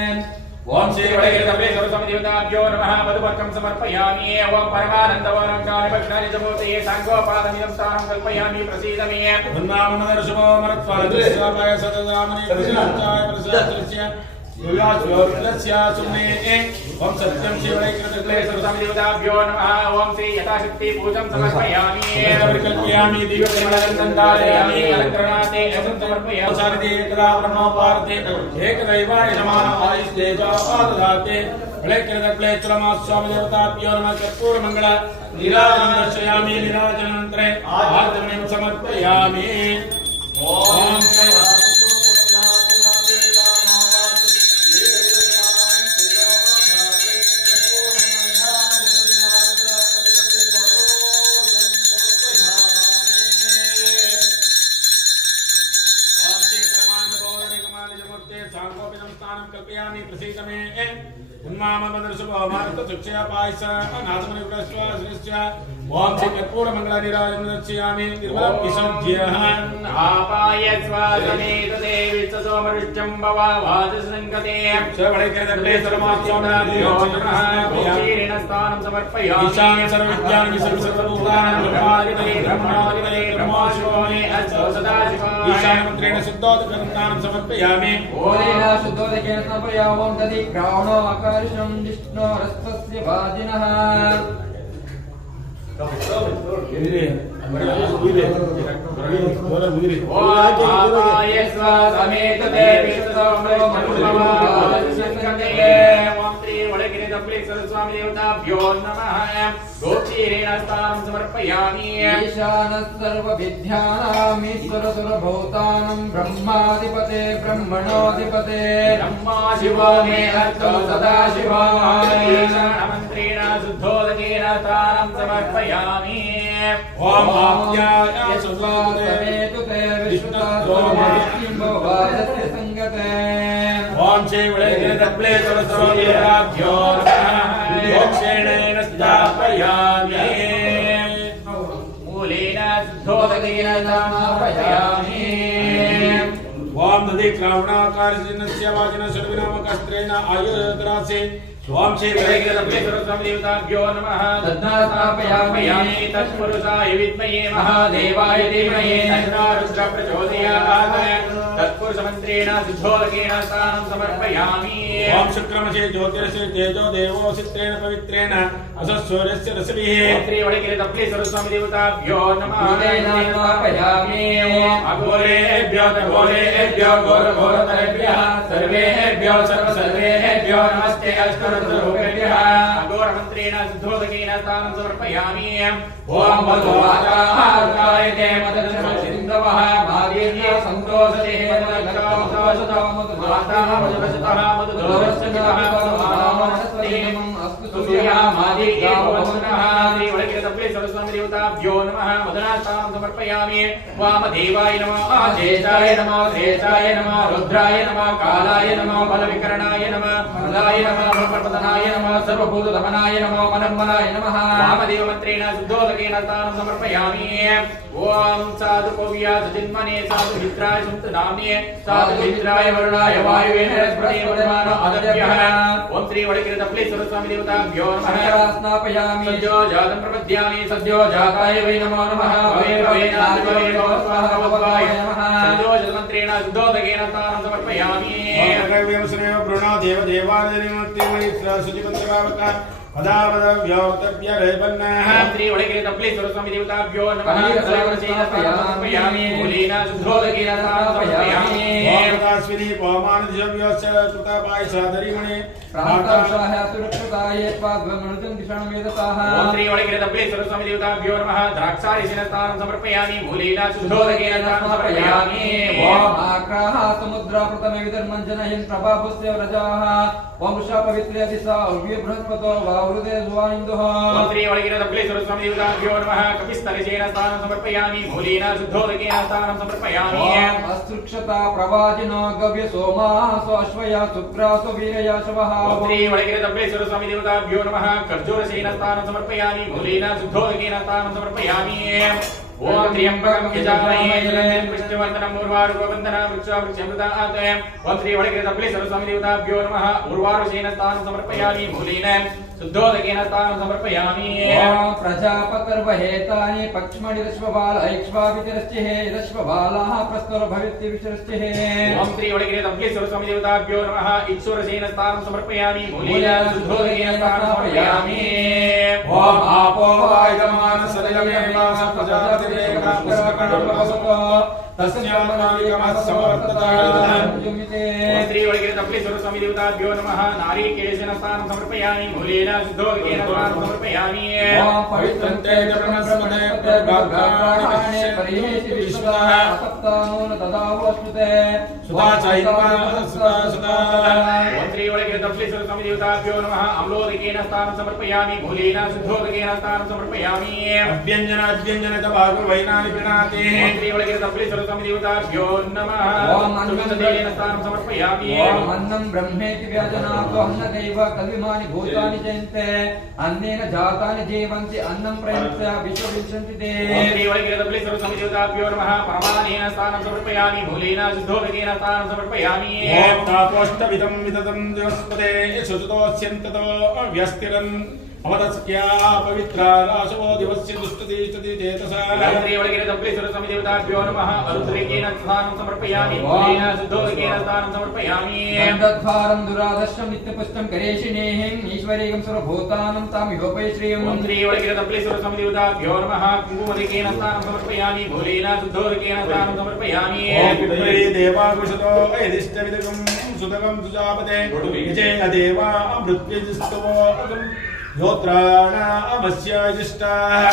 ओम श्री वडैकृतकुलेश्वर स्वामी देवताभ्यो नमः मधुपर्कं समर्पयामि ओम परमानन्दवरङ्गानि भक्षणानि जपोते सांगोपादमिदं ताहं कल्पयामि प्रसीद मे वन्दामनदर्शुभो मरत्वादृश्यापाय सददामनि प्रसिद्धाय प्रसादस्य योगास्योर्दस्य सुम्ने ओम सत्यं श्री वडैकृतकुलेश्वर स्वामी देवताभ्यो नमः ओम श्री यथाशक्ति पूजं समर्पयामि परिकल्पयामि दिव्यप्रलगन्धारयामि अलङ्करणाते एवं समर्पयामि सारथि एकदा ब्रह्मोपार्थे एकदैवाय नमः आयुष्तेजो ददाते वडैकृतकुलेश्वर स्वामी देवताभ्यो नमः कर्पूरमङ्गल नीराजनं दर्शयामि नीराजनानन्तरे आर्तनं समर्पयामि ओम उन्मामदर्शुभो मारुत सुक्षया पायस नाथमनिवृष्टवा श्रेष्ठ ओम श्री कर्पूर मंगल निराजन दर्शयामि निर्मलं विसर्ज्यः आपाय स्वासमेत देवी सोमरुच्चं भवा वाचसंगते श्रवणे कृते शीरेण स्थानं समर्पयामि ईशान सर्वविद्यान सर्वभूतानां ब्रह्मादिपते ब्रह्मशिवोमे अस्तु सदाशिवाय ईशान मंत्रेण शुद्धोदकं समर्पयामि ओरेण शुद्धोदकेन समर्पयामो दधि ग्रावणो आकर्षं विष्णोरस्तस्य वाजिनः आपाय स्वासमेत देवी सोमरुच्चं वाचसंगते ओम श्री वडगिरि दप्लेश्वर स्वामी देवताभ्यो नमः गोक्षीरेण स्थानं समर्पयामि ईशानः सर्वविद्यानामीश्वरसुरभूतानं ब्रह्माधिपते ब्रह्मणोऽधिपते ब्रह्मा शिवो मे अस्तु सदाशिवाय ईशानमन्त्रेण शुद्धोदकेन स्थानं समर्पयामि ओम आप्याय समेतु ते विष्णुतात्मो वाजस्य संगते ओम श्री वडगिरि दप्लेश्वर स्वामी देवताभ्यो नमः गोक्षेणेन स्थापयामि मूलेन शुद्धोदकेन समर्पयामि ओम दधि क्रावणाकारस्य वाचन सर्वनामकस्त्रेण आयुर्द्रासे ओम श्री वडगिरि दप्लेश्वर स्वामी देवताभ्यो नमः दत्तास्थापयामि तत्पुरुषाय विद्महे महादेवाय धीमहि तन्नो रुद्रः प्रचोदयात् तत्पुरुषमन्त्रेण शुद्धोदकेन स्थानं समर्पयामि ओम शुक्रमसे ज्योतिरसे तेजो देवो चित्रेण पवित्रेण असस्सूर्यस्य रश्मिः श्री वडगिरि दप्लेश्वर स्वामी देवताभ्यो नमः समर्पयामि अघोरेभ्यो घोरेभ्यो घोरघोरतरेभ्यः सर्वेभ्यो सर्वेभ्यो नमस्ते अष्टरुद्ररूपेभ्यः अघोरमन्त्रेण शुद्धोदकेन स्थानं समर्पयामि ओम मधुवाताय ते मदर्शनसिन्धवः मार्गेण्य सन्तोषते मदर्शनसन्तोषतः मधुवाताः मधुवशतः मधुदोषतः सूर्यः मादि एववचनः श्री वडगिरि दप्लेश्वर स्वामी देवताभ्यो नमः मदनास्थानं समर्पयामि वामदेवाय नमः ज्येष्ठाय नमः श्रेष्ठाय नमः रुद्राय नमः कालाय नमः बलविकरणाय नमः मदाय नमः ब्रह्मप्रदनाय नमः सर्वभूतदमनाय नमः मनन्मनाय नमः वामदेवमन्त्रेण शुद्धोदकेन स्थानं समर्पयामि ओम साधु कव्या जन्मने साधु मित्राय सुन्तनाम्ये साधु मित्राय वरुणाय वायुवे बृहस्पति वर्धमानो अदभ्यः ओम श्री वडगिरि दप्लेश्वर स्वामी देवताभ्यो नमः स्नापयामि सद्यो जातं प्रपद्यामि सद्यो जाताय वै नमो नमः भवे भवे नादिभवे स्वाहा भवाय नमः सद्यो जलमन्त्रेण शुद्धोदकेन स्थानं समर्पयामि ओम सर्वेव प्रणा देव देवादिनिमूर्तिमणि सुचिपत्रभावका पदावद्व्योक्तव्य रेपन्नः ओम श्री वडगिरि दप्लेश्वर स्वामी देवताभ्यो नमः समर्पयामि मूलेन शुद्धोदकेन स्थानं समर्पयामि ओम कास्विनी पवमानदिव्यस्य कृतापायसादरिमणि प्राताशाह सुरक्षताय पाद्वमनुजं दिशामेतताः ओम श्री वडगिरि दप्लेश्वर स्वामी देवताभ्यो नमः द्राक्षारिसेन स्थानं समर्पयामि मूलेन शुद्धोदकेन स्थानं समर्पयामि ओम आक्राः समुद्रापृतमे विधर्मञ्जनयन् प्रभापुस्य व्रजाः ओम वृषा पवित्रे दिशा उर्व्ये बृहस्पतो वावृते सुवाइन्दुः ओम श्री वडगिरि दप्लेश्वर स्वामी देवताभ्यो नमः कपिस्तरिसेन स्थानं समर्पयामि मूलेन शुद्धोदकेन स्थानं समर्पयामि ओम अस्तृक्षता प्रवाजिनो गव्य सोमाः स्वाश्वया शुक्रासो वीरया शवः ओम श्री वडगिरि दप्लेश्वर स्वामी देवताभ्यो नमः खर्जूरसेन स्थानं समर्पयामि मूलेन शुद्धोदकेन स्थानं समर्पयामि ओम त्र्यंबकं यजामहे पुष्टिवर्धनम् उर्वारुकबन्धनं वृक्षावृक्षमृतात् ओम श्री वडगिरि दप्लेश्वर स्वामी देवताभ्यो नमः उर्वारुसेन स्थानं समर्पयामि मूलेन शुद्धोदकेन स्थानं समर्पयामि ओम प्रजापतिर्वहेतानि पक्ष्मणिरश्वबाल ऐक्ष्वावितिरश्चिः रश्वबालाः प्रस्तुरभवित्ति विशरश्चिः ओम श्री वडगिरि दप्लेश्वर स्वामी देवताभ्यो नमः इक्षुरसेन स्थानं समर्पयामि मूलेन शुद्धोदकेन स्थानं समर्पयामि ओम आपो वायुमान सदयमेवा प्रजापतिरेका पुष्पकणपसतो तस्यामनालिकमस्समवर्तताम् ओम श्री वडगिरि दप्लेश्वर स्वामी देवताभ्यो नमः नारीकेशेन स्थानं समर्पयामि मूलेन शुद्धोदकेन स्थानं समर्पयामि ओम पवित्रन्ते ब्रह्मस्मने प्रगाग्राणे परिहेति विश्वाः सप्तानोन तदावश्नुते सुधा चैतन्य सुधा ओम श्री वडगिरि दप्लेश्वर स्वामी देवता समदेवताभ्यो नमः अम्लोदकेन स्थानं समर्पयामि मूलेन शुद्धोदकेन स्थानं समर्पयामि अभ्यञ्जन भागवैनानि प्रणीते श्रीवळगिरितप्लीश्वर समदेवताभ्यो नमः ओम सुगन्धतेन स्थानं समर्पयामि ओम अन्नं ब्रह्मेति व्यजनातो अन्नदैव कल्विमानि भूतानि जयन्ते अन्नेन जातानि जीवन्ति अन्नं प्रयन्त्य विश्वविंशन्ति ते श्रीवळगिरितप्लीश्वर समदेवताभ्यो नमः परमानेन स्थानं समर्पयामि मूलेन शुद्धोदकेन स्थानं समर्पयामि ओम तापोष्टविदं विदतं दिवस्पदे सुतोऽस्यन्ततो व्यस्तिरन् अवदस्क्या पवित्रा राशवो दिवस्य दुष्टतिष्ठति चेतसा श्रीवळगिरितप्लीश्वर समदेवताभ्यो नमः अरुद्रेकेन स्थानं समर्पयामि मूलेन शुद्धोदकेन स्थानं समर्पयामि गन्धद्वारं दुरादर्शं नित्यपुष्टं करेशिनेहिं ईश्वरीयं सर्वभूतानं तामिहोपै श्रियम् श्रीवळगिरितप्लीश्वर समदेवताभ्यो नमः कुङ्कुमदिकेन स्थानं समर्पयामि मूलेन शुद्धोदकेन स्थानं समर्पयामि पितृ देवाकुशतो ऐदिष्टविदकं सुतकं सुजापते विजय देवा अमृत्यजिस्तवो योत्राणामस्याजिष्टाः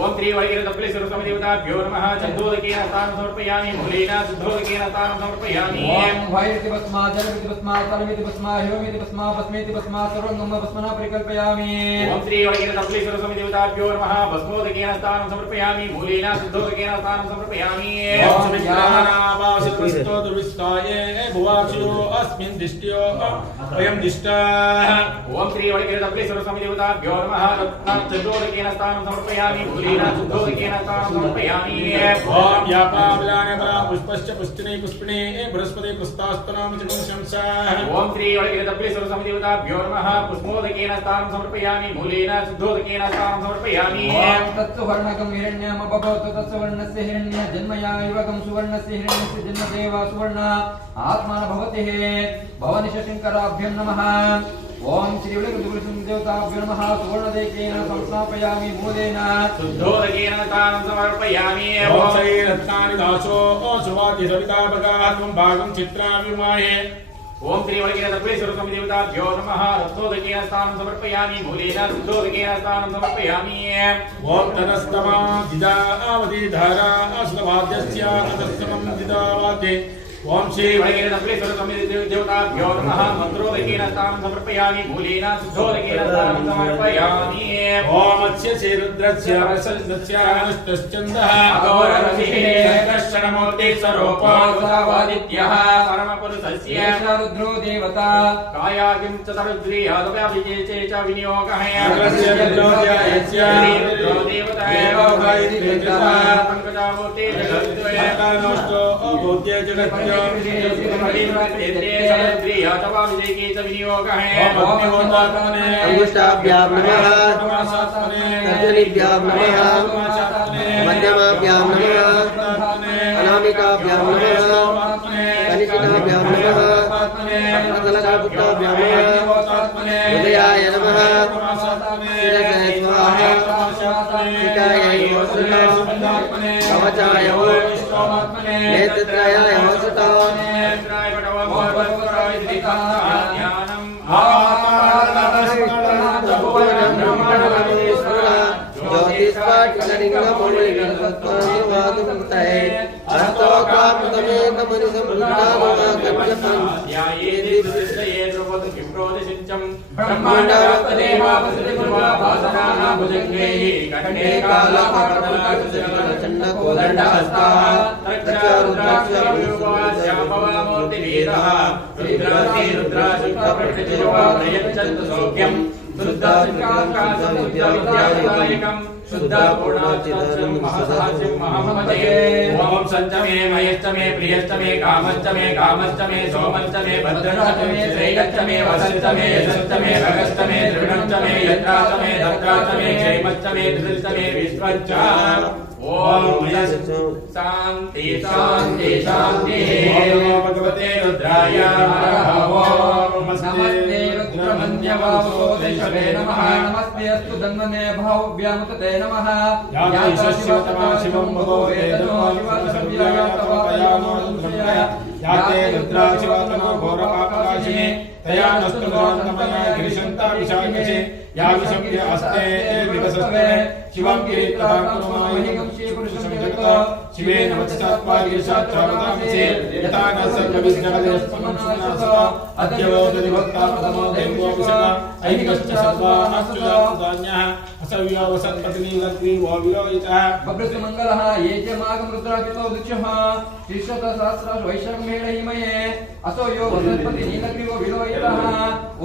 ओम श्रीवळगिरितप्लीश्वर समदेवताभ्यो नमः चन्दोदकेन स्थानं समर्पयामि मूलेन शुद्धोदकेन स्थानं समर्पयामि ओम वैरिति भस्मा जलमिति भस्मा तलमिति भस्मा हिममिति भस्मा भस्मेति भस्मा सर्वं भस्मना परिकल्पयामि ओम श्रीवळगिरितप्लीश्वर समदेवताभ्यो नमः भस्मोदकेन स्थानं समर्पयामि मूलेन शुद्धोदकेन स्थानं समर्पयामि ओम सुमित्राणावासितस्तोतुविस्ताये भुवाक्षयो अस्मिन् दिष्ट्यो वयं दिष्टाः ओम श्रीवळगिरितप्लीश्वर समदेवताभ्यो नमः चन्दोदकेन स्थानं समर्पयामि मूलेन शुद्धोदकेन स्थानं समर्पयामि ओम यापावलानपरा पुष्पश्च पुष्टिने पुष्पिणे बृहस्पति पुस्तास्तनाम चतुर्शंसाः ओम श्रीवळगिरितप्लीश्वर समदेवताभ्यो नमः पुष्पोदकेन स्थानं समर्पयामि मूलेन शुद्धोदकेन स्थानं समर्पयामि ओम तत्सुवर्णकं हिरण्यमपभवतु तत्सुवर्णस्य हिरण्य जन्मयायुवकं सुवर्णस्य हिरण्यस्य जन्मदेवा सुवर्ण आत्मा भवति भवनिशशङ्कराभ्यं नमः ओम श्रीवळगिरितप्लीश्वरदेवताभ्यो नमः सुवर्णदेकेन संस्थापयामि मूलेन शुद्धोदकेन स्थानं समर्पयामि ओम श्रीरत्नानि दासो सुवाति सवितापगाः त्वं भागं चित्राविमाहे ओम श्रीवळगिरितप्लीश्वर समदेवताभ्यो नमः रत्नोदकेन स्थानं समर्पयामि मूलेन शुद्धोदकेन स्थानं समर्पयामि ओम तनस्तमा दिदावति धारा असुवाद्यस्य अतस्तमं दिदावाते ओम श्रीवळगिरितप्लीश्वर समदेवताभ्यो नमः मन्त्रोदकेन स्थानं समर्पयामि मूलेन शुद्धोदकेन स्थानं समर्पयामि ओम अस्य श्रीरुद्रस्य वरसस्य अनुष्टश्चन्दः अगौरवशिखिरेकर्षणमूर्तिः स्वरूपोऽसावादित्यः परमपुरुषस्य रुद्रो देवता कायागिं च तरुद्रीयादव्याभिजेचे च विनियोगः अग्रस्य रुद्रोऽध्यायस्य रुद्रो देवता एव पङ्कजामूर्ति जगद्द्वयकानोष्टो अभूत्य जगत्य अंगुष्ठाभ्यां नमः तर्जनीभ्यां नमः मध्यमाभ्यां नमः अनामिकाभ्यां नमः कनिष्ठाभ्यां नमः रत्नकलकापुत्राभ्यां नमः हृदयाय नमः शिरसे स्वाहा शिखायै वसुता कवचाय नेत्रत्रायाय वसुता ज्योतिष्पाटिलिङ्गमुनिर्वादुमुक्तये ओम संचमे मयश्चमे प्रियश्चमे कामश्चमे कामश्चमे सोमश्चमे भद्रश्चमे श्रेयश्चमे वसश्चमे यशश्चमे भगश्चमे दृढश्चमे यत्राचमे दत्राचमे क्षेमश्चमे धृतश्चमे विश्वश्च ओम शांति शांति शांति ओम भगवते रुद्राय ओम नमस्ते रुद्रमन्यवासोदेशवे नमः नमस्ते अस्तु धन्वने भाव्यामुतते नमः याते शिवं भगो वेदनो याते रुद्राशिवतनो घोरपापकाशिने तया नस्तुलोकमया गिरिशन्ता विशाखशे या विषम्य अस्ते विकसस्ते शिवं कीर्तनाकुमाहिकं श्रीपुरुषं जगतो शिवेन वत्सात्पादिशात्रावतामसे यथानसर्गविद्यवदेस्तमनसुनासो अद्यवोदधिभक्तामतमो देवोऽभिषेक ऐहिकश्च सर्वानाश्चुजान्यः असव्यवसत्पत्नीलग्रीवो विलोहितः बभ्रतमङ्गलः ये च मागमरुद्राकितो दृक्षः श्रीशतसहस्राश वैशाखमेढहिमये असो यो वसत्पति नीलग्रीवो विलोहितः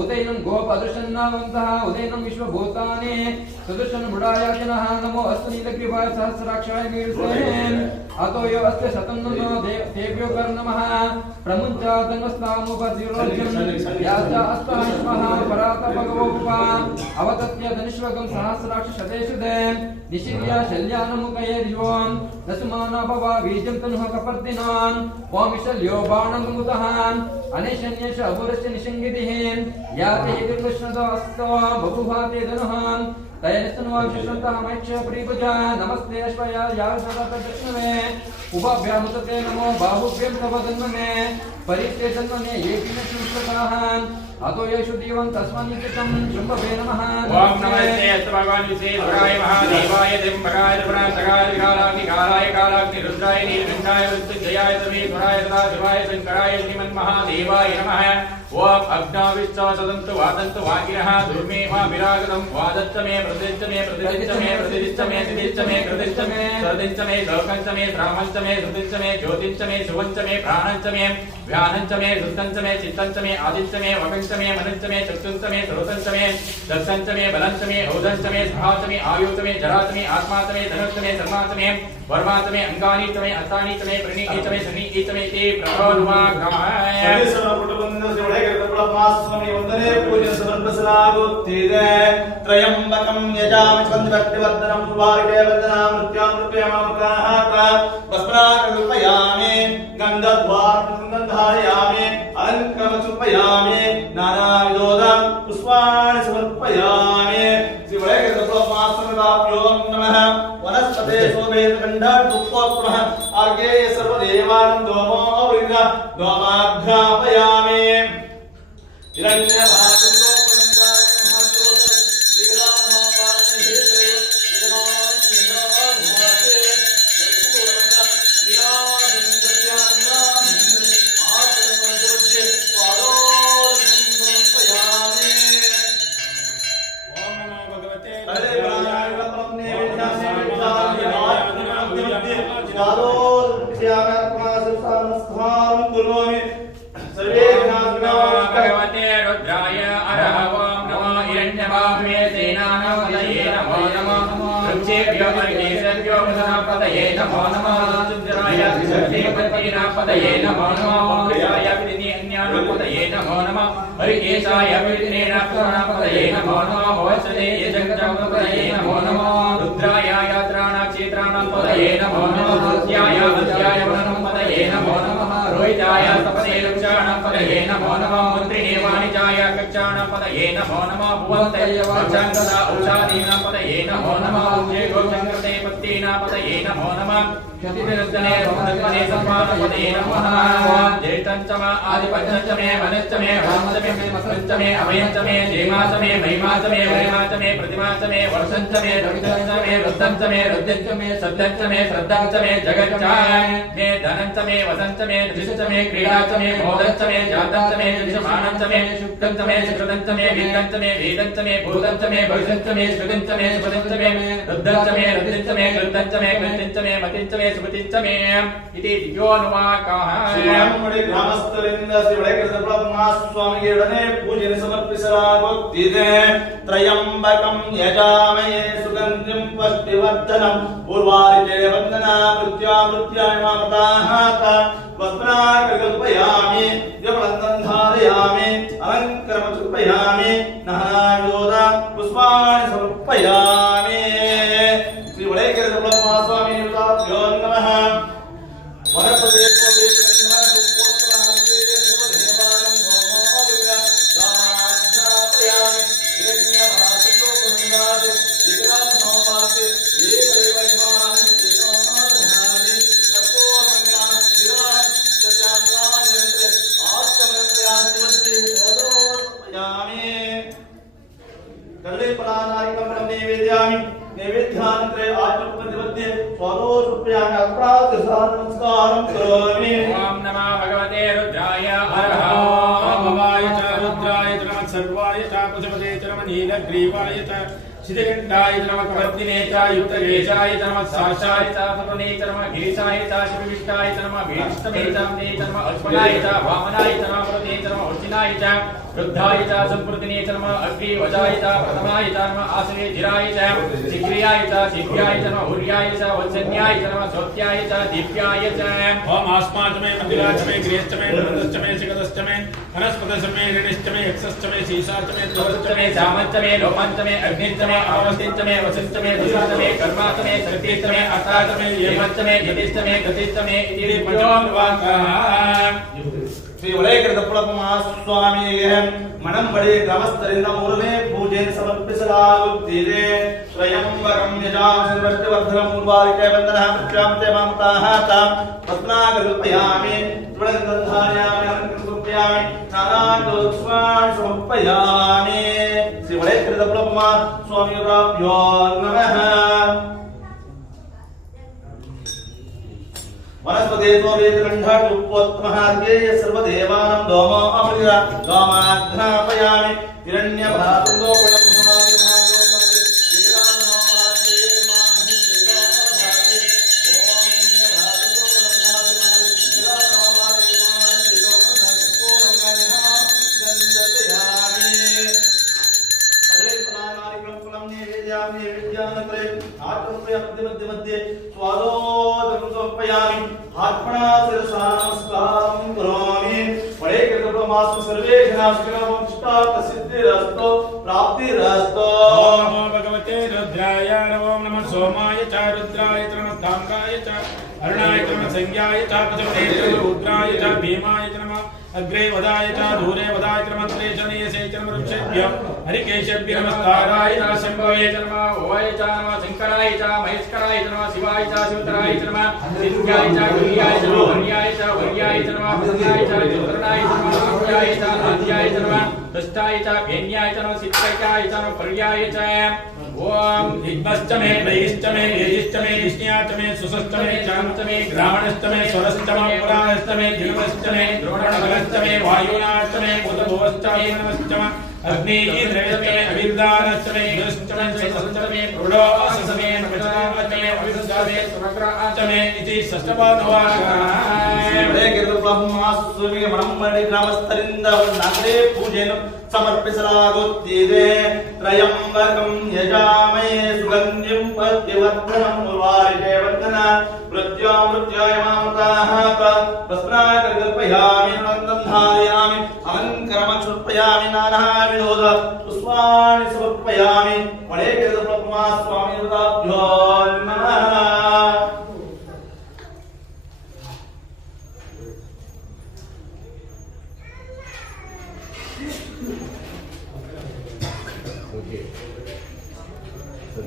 उदैनं गोपदर्शन्नावन्तः उदैनं विश्वभूतानि सदृशन् बुडायाजनः नमो अस्तु नीलग्रीवाय सहस्राक्षाय मीडुसे अतो यो अस्य शतन्नो देव्यो कर्णमः प्रमुञ्चातङ्गस्तामुपतिरोध्यं याचा अस्तः परात भगवोपा अवतत्य धनिष्वगं सहस्राक्ष शतेषुदे निशिर्या शल्यानमुखये दिवोन् दशमानाभवा बीजं तनुः कपर्दिनान् वामिशल्यो बाणमुतः अनेशन्येष अपुरश्च निषङ्गितिः याते कृष्णदो अस्तो बभुभाते धनुः तयनिस्तनुवाक्षन्तः मैक्ष प्रीपुजा नमस्ते अश्वया यावदत्तदक्षिणे उभाभ्यामुतते नमो बाहुभ्यं तव जन्मने परित्ते जन्मने ये किमश्रुताः अतो येषु देवं तस्मान्नित्यं शुम्भवे नमः ओम नमस्ते अस्तु भगवान् विश्वेश्वराय महादेवाय त्र्यम्बकाय त्रिपुरान्तकाय विकाराय कालाग्नि रुद्राय नीलकण्ठाय मृत्युञ्जयाय सर्वेश्वराय सदाशिवाय शङ्कराय श्रीमन्महादेवाय नमः ओम अग्नाविश्च सदन्तु वादन्तु वागिनः दुर्मे वा विरागतं वादच्च मे प्रतिच्च मे प्रतिदिच्च मे प्रतिदिच्च मे दिदिच्च मे कृतिच्च मे सर्दिच्च मे लोकञ्च मे श्रामञ्च मे श्रुतिच्च मे ज्योतिञ्च मे शुभञ्च मे प्राणञ्च मे व्यानञ्च मे सुस्तञ्च मे चित्तञ्च मे आदिच्च मे वकञ्च मे मनञ्च मे चक्षुञ्च मे श्रोतञ्च मे दर्शञ्च मे बलञ्च मे औदञ्च मे सहाच मे आयुच मे जराच मे आत्माच मे धनुश्च मे सर्वाच मे वर्माच मे अंगानि च मे हस्तानि च मे प्रणीति च मे सन्निधि च मे ते प्रभोनुवागमाय स्वामी वंदने पूज्य समर्पसलागुत्थिदे त्रयंबकं यजामि छन्दभक्तिवर्धनं पुवार्गे वन्दनामृत्यामृत्यमामकाः वस्त्राकल्पयामि गन्धद्वारधारयामि अलङ्कृतमुपयामि नानाविधोदं पुष्पाणि समर्पयामि श्रीवैकुण्ठमास्वामिभ्यो नमः वनस्पते शोभेतखण्डोत्तमः अर्घे सर्वदेवानं दोमो वृन्द दोमाघ्रापयामि भगवते रुद्राय अरहवां नमो हिरण्यवाह्वे सेनानापतये नमो नमः वृक्षेभ्यो अर्घेभ्यो प्रजापतये नमो नमः रुद्राय सत्यपतिनापतये नमो नमः वक्रयाय विधिन्यानापतये नमो नमः हरिकेशाय विधिनेनापतये नमो नमः वत्सले जगदापतये नमो नमः रुद्राय यात्राणाक्षेत्राणापतये नमो नमः दुर्याय अध्याय वनपतये नमो नमः रोहिताय तपते लक्षाणापतये नमो नमः मंत्रिणे वाणिजाय कक्षाणापतये नमो नमः भुवन्तये वक्षाङ्गदा औषाधीनापतये नमो नमः उज्जे गोचङ्कृते पत्तीनापतये नमो नमः क्षतिविरुद्धने रोमधर्मने सम्मानपतये नमः ज्येष्ठञ्च मा आदिपञ्चञ्च मे वनश्च मे रामश्च मे मसञ्च मे अभयञ्च मे जयमाच मे महिमाच मे वरिमाच मे प्रतिमाच मे वर्षञ्च मे रविचञ्च मे रुद्धञ्च मे रुद्यञ्च मे सद्यञ्च मे श्रद्धञ्च मे जगच्च मे धनञ्च मे वसञ्च मे दृशञ्च मे क्रीडाच मे मोदञ्च मे जातञ्च मे दृशमानञ्च मे शुक्तञ्च मे सुकृतञ्च मे विन्दञ्च मे वेदञ्च मे भूतञ्च मे भविष्यञ्च मे श्रुतिञ्च मे सुपदञ्च मे रुद्धञ्च मे रुद्रिञ्च मे कृतञ्च मे कृतिञ्च मे मतिञ्च मे सुमतिञ्च मे इति दिव्योऽनुवाकाः ಶ್ರೀರಾಮಮಡಿ ಗ್ರಾಮಸ್ಥರಿಂದ ಶ್ರೀ ವೈಕುಂಠಸ್ವಾಮಿಯೊಡನೆ ಪೂಜೆ ಸಮರ್ಪಿಸಲಾಗುತ್ತಿದೆ ತ್ರಯಂಬಕಂ ಯಜಾಮಯೇ ಸುಗಂಧಿಂ ಪುಷ್ಟಿವರ್ಧನಂ ಪೂರ್ವಾರ್ಜೆ ವಂದನಾಮೃತ್ಯಾಮೃತ್ಯಾಯಮಾಮತಾಃ ವಸ್ತ್ರಾಕಲ್ಪಯಾಮಿ ಜಪಲಂದಂ ಧಾರಯಾಮಿ ಅಲಂಕರಮಚುಪಯಾಮಿ ನಹನಾವಿದೋದ ಪುಷ್ಪಾಣಿ ಸಮರ್ಪಯಾಮಿ ಶ್ರೀ ವೈಕುಂಠಸ್ವಾಮಿಯೋ ನಮಃ स्वादोषुप्यामि अप्रातिसानमस्कारं करोमि ओम नमः भगवते रुद्राय भवाय च रुद्राय च नमः सर्वाय च पशुपते च नमः नीलग्रीवाय च शितिकण्ठाय च नमः कवर्तिने च युक्तकेशाय च नमः साक्षाय च सपने च नमः गिरिशाय च शिवविष्टाय च नमः भीष्टमे च अम्ने च नमः अश्वनाय च वामनाय च नमः प्रते च नमः अर्जुनाय च रुद्धाय च संप्रतिने च नमः अग्निवजाय च प्रथमाय च नमः आसवे जिराय च शीघ्रियाय च शीघ्राय च नमः हुर्याय च वत्सन्याय च नमः स्वत्याय च दीप्याय च ओम आस्माचमे मंदिराचमे गृहस्थमे नंदश्चमे शिखदश्चमे वनस्पतश्चमे ऋणिश्चमे यक्षश्चमे शीशाचमे द्वचमे सामंचमे लोपांचमे अग्निश्चमे अवस्तिश्चमे वसिश्चमे दुष्टमे कर्माचमे शक्तिश्चमे अष्टाचमे येमश्चमे यतिश्चमे गतिश्चमे इति पंचोन्वाकाः श्री वलयकर दಪ್ಪಳಪ್ಪ ಸ್ವಾಮಿಗೆ ಮಣಂಬಡಿ ಗ್ರಾಮಸ್ಥರಿಂದ ಮೂರನೇ ಪೂಜೆಯನ್ನು ಸಮರ್ಪಿಸಲಾಗುತ್ತಿದೆ ಸ್ವಯಂವರಂ ಯಜಾಮಸರ್ವರ್ಧನ ಮೂರ್ವಾರಿಕೆ ಬಂಧನ ಪ್ರತ್ಯಾಮತೆ ಮಾಮತಾಹ ತಾಂ ರತ್ನಾಗಲ್ಪಯಾಮಿ ತ್ರಿವಳಗಂಧಾರ್ಯಾಮಿ ಅಲಂಕೃತ್ಯಾಮಿ ನಾನಾದೋಕ್ಷ್ಮಾನ್ ಸಮರ್ಪಯಾಮಿ ಶ್ರೀ ವಲಯकर ದಪ್ಪಳಪ್ಪ ಸ್ವಾಮಿಯವರಾಭ್ಯೋ ನಮಃ वनस्पतेतो वेदगंधाटुप्पोत्महार्गेय सर्वदेवानां दोमो अमृता दोमाघ्नापयामि हिरण्यभातुन्दोपणं समाधिमायोगमति विकरामो भारते माहि सेवाभाते ओम हिरण्यभातुन्दोपणं समाधिमायोगमति विकरामो भारते माहि सेवाभाते पूर्णंगनिहा चन्दतयामि सर्वे फलानारिकं फलं निवेदयामि विद्यानकरे आत्मप्रयत्न मध्ये स्वादोदकं समर्पयामि आत्मना शिरसा नमस्कारं करोमि वलयकर दಪ್ಪಳಪ್ಪ सर्वे जनाः सिद्धिरस्तु प्राप्तिरस्तु ओम भगवते रुद्राय नमो नमः सोमाय च रुद्राय च नमः ताम्राय च अरुणाय च नमः संज्ञाय च पशुपते च रुद्राय च भीमाय च नमः अग्रे वदाय च दूरे वदाय च नमः त्रेषणीयसे च नमः वृक्षेभ्यः हरिकेशेभ्यः नमस्काराय च शम्भवे च नमः ओवाय च नमः शंकराय च महेश्वराय च नमः शिवाय च शिवतराय च नमः सिद्ध्याय च गुह्याय च नमः वर्याय च नमः प्रसन्नाय च ज्योतिर्णाय च नमः आख्याय च आद्याय च नमः दष्टाय च भेन्याय च नमः सिद्धाय च नमः पर्याय च ओम दिग्मश्चमे वैश्चमे येजिश्चमे विष्ण्याचमे सुसश्चमे चान्तमे ग्रामणश्चमे स्वरश्चमे पुराणश्चमे दिनवश्चमे द्रोणनगरश्चमे वायुनाश्चमे उदभवश्चमे नमश्चमे अग्निद्रव्यश्चमे अविर्दानश्चमे युश्चमे सश्चमे प्रोडोससमे नमश्चमे अविरुद्धमे समग्राचमे इति षष्ठपादवाक्याः वलयकर दಪ್ಪಳಪ್ಪ ಸ್ವಾಮಿಗೆ ಮಣಂಬಡಿ ಗ್ರಾಮಸ್ಥರಿಂದ ನಾಲ್ಕನೇ ಪೂಜೆಯನ್ನು ಸಮರ್ಪಿಸಲಾಗುತ್ತಿದೆ ತ್ರಯಂಬಕಂ ಯಜಾಮಹೇ ಸುಗಂಧಿಂ ಪದ್ಯವರ್ಧನಂ ಉರ್ವಾರಿಕೆ ವರ್ಧನ ಮೃತ್ಯಾಮೃತ್ಯಾಯ ಮಾಮತಾಹ ಪ್ರಸ್ನಾಕಲ್ಪಯಾಮಿ ನಂದಧಾರಯಾಮಿ ಅಲಂಕರಮಕ್ಷುರ್ಪಯಾಮಿ ನಾನಾ ವಿನೋದ ಪುಷ್ಪಾಣಿ ಸಮರ್ಪಯಾಮಿ ವಲಯकर ದಪ್ಪಳಪ್ಪ ಸ್ವಾಮಿಯವರಾಭ್ಯೋ ನಮಃ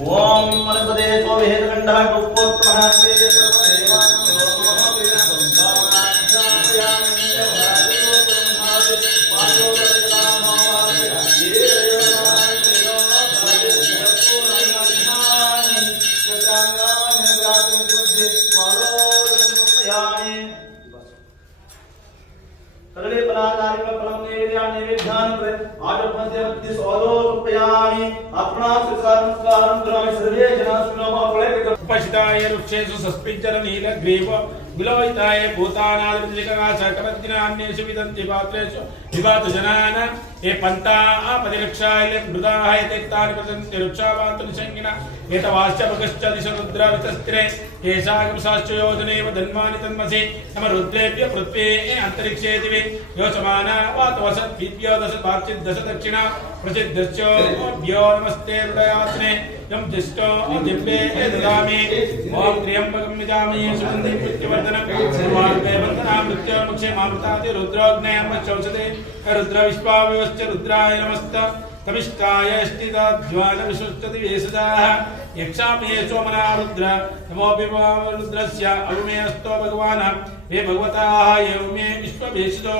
ओम वनस्पते तो वेदगंधाटुप्पोत्महार्गेय सर्वदेवानां दोमो अमृता दोमाघ्नापयामि वायोगमनामो भारते येरयोनाय सेवाभाते पूर्णंगनिहानि चन्द्रांगानि ग्राममध्ये स्वादोदकं समर्पयामि सर्वे फलानारिक फलं नैवेद्यानि आठ मध्ये स्वादो समर्पयामि आत्मना नमस्कारं करोमि सर्वे जनाः सुखिनो भवन्तु उपशिताय वृक्षेषु सस्पिञ्जर नीलग्रीव विलोहिताय भूतानादिकगासकपद्दिनान्येषु विदन्ति पात्रेषु विवातु जनान् ये पन्ताः परिरक्षाय मृदाः एतेक्तानि प्रसन्ति वृक्षावान्तु निषङ्गिनः एतवाश्च दिश रुद्रावितस्त्रे येषागमसाश्च योजनेव धन्वानि तन्मसि नम रुद्रेभ्य पृथ्वी अन्तरिक्षे दिवि योचमाना वातवसद्भ्यो दश पार्चिद् दश दक्षिणा प्रसिद्धश्चोभ्यो नमस्ते हृदयात्रे यं दिष्टो दिव्ये ददामि ओम त्र्यंबकं यजामहे सुगन्धिं पुष्टिवर्धनं सर्वार्थे वन्दना मृत्योर्मुक्षे मामृताति रुद्रोग्नेयमश्चौषधे रुद्रविश्वावयोश्च रुद्राय नमस्ते तमिष्टाय स्थिताध्वानविशुष्टति वेशदाः यक्षामहे सोमना रुद्र नमोऽपि रुद्रस्य अवमेऽस्तो भगवान् हे भगवताः एवमे विश्वभेषजो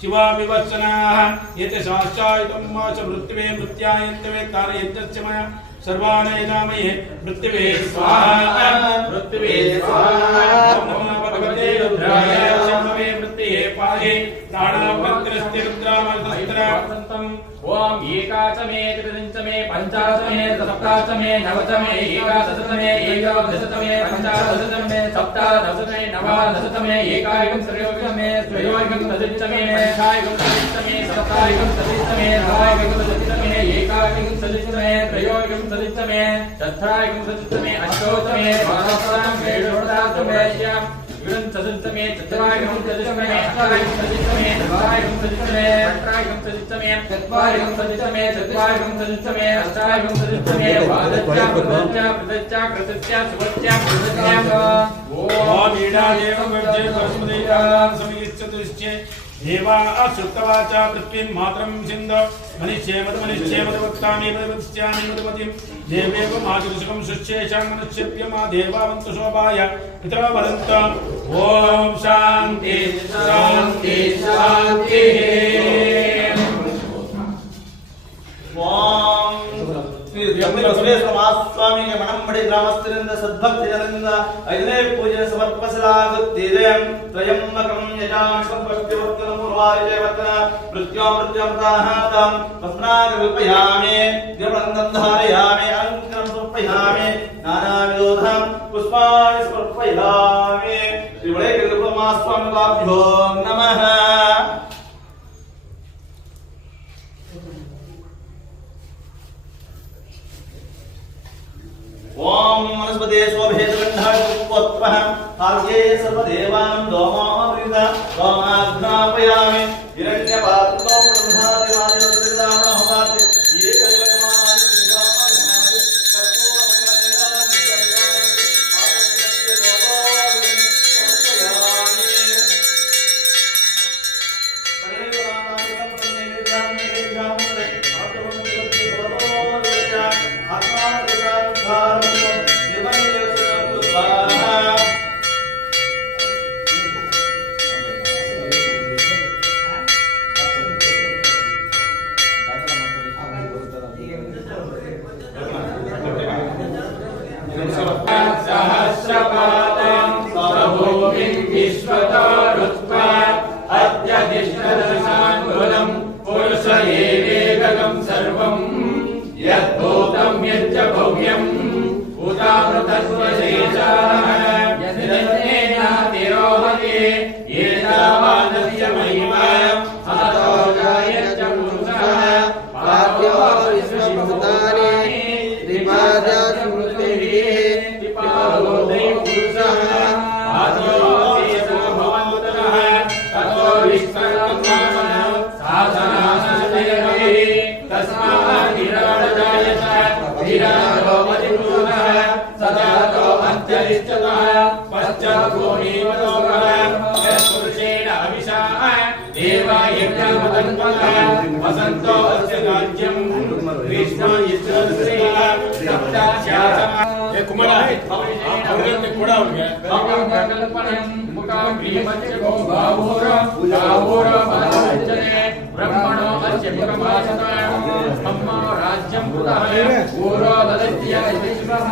शिवा विवत्सनाः एते शाश्चायितं च मृत्युवे मृत्यायन्तवे तारयज्ञस्य मया सर्वान् यजामहे पृथिवे स्वाहा पृथिवे स्वाहा ओम नमो भगवते रुद्राय शम्भवे पृथिवे पाहि प्राणावक्रस्ति रुद्रामस्तत्रं ओम एकाचमे त्रिदंचमे पंचाचमे सप्ताचमे नवचमे एकादशतमे एकादशतमे पंचादशतमे सप्तादशतमे नवादशतमे एकायकं त्रयोदशमे त्रयोदशं तदितमे पंचायकं तदितमे सप्तायकं तदितमे नवायकं तदितमे एकायकं तदितमे त्रयोदशं तदितमे चतुर्थायकं तदितमे अष्टोतमे द्वादशतमे षोडशतमे चतुर्थमे चतुरायकं तदितमे अष्टायकं तदितमे नवायकं तदितमे अष्टायकं तदितमे चत्वारिकं तदितमे चत्वारिकं तदितमे अष्टायकं तदितमे वादच्चा प्रदच्चा प्रदच्चा कृतच्चा सुवच्चा कृतच्चा ओम ईडा देवं वज्जे परस्मदेवानां समिच्छतुश्चे देवा अश्रुतवाचा पृथ्वीं मात्रं सिन्ध मनिष्ये मदवक्तामि मदवत्स्यामि मदवतिं देवेव मातृशकं सुच्छेषां मनुष्येभ्य मा देवावन्तु शोभाय पितरो वदन्त ओम शान्ति शान्ति शान्तिः ओम श्री स्वामी के मणंबड़ी ग्रामಸ್ಥರಿಂದ ಸದ್ಭಕ್ತಿ ಜನರಿಂದ ಐದನೇ ಪೂಜೆ ಸಮರ್ಪಿಸಲಾಗುತ್ತಿದೆ ತ್ರಯಂಬಕಂ ಯಜಾಮಿ ಪುಷ್ಟಿವರ್ತನ ಮೂರ್ವಾರಿಜಯವರ್ತನ ಮೃತ್ಯೋಮೃತ್ಯಮೃತಾಹಾತಂ ಪಸ್ನಾಗಲ್ಪಯಾಮಿ ದೇವರಂಗಂ ಧಾರಯಾಮಿ ಅಲಂಕರಂ ಸಮರ್ಪಯಾಮಿ ನಾನಾವಿಧೋಧಂ ಪುಷ್ಪಾಣಿ ಸಮರ್ಪಯಾಮಿ ಶ್ರೀ ವಡೇಕೃತ ಸ್ವಾಮಿಭ್ಯೋ ನಮಃ ओम वनस्पते स्वभेदगंधापुत्रः आर्ये सर्वदेवानां दोमामृत दोमाघ्नापयामि हिरण्यपात्रो ब्रह्मादिवादिवृद्धामो होमाति ये कलिवकमानानि निजामानानि वसंतो अस्य राज्यं कृष्ण यज्ञश्री सप्ताश्यासम ये कुमार है औरत में कोड़ा हो गया कल्पनम मुकाग्रीमस्य गो बाहुर बाहुर पदवचने ब्रह्मणो अस्य मुखमासता ब्रह्मो राज्यं पुरः पूरो ददत्य विश्वः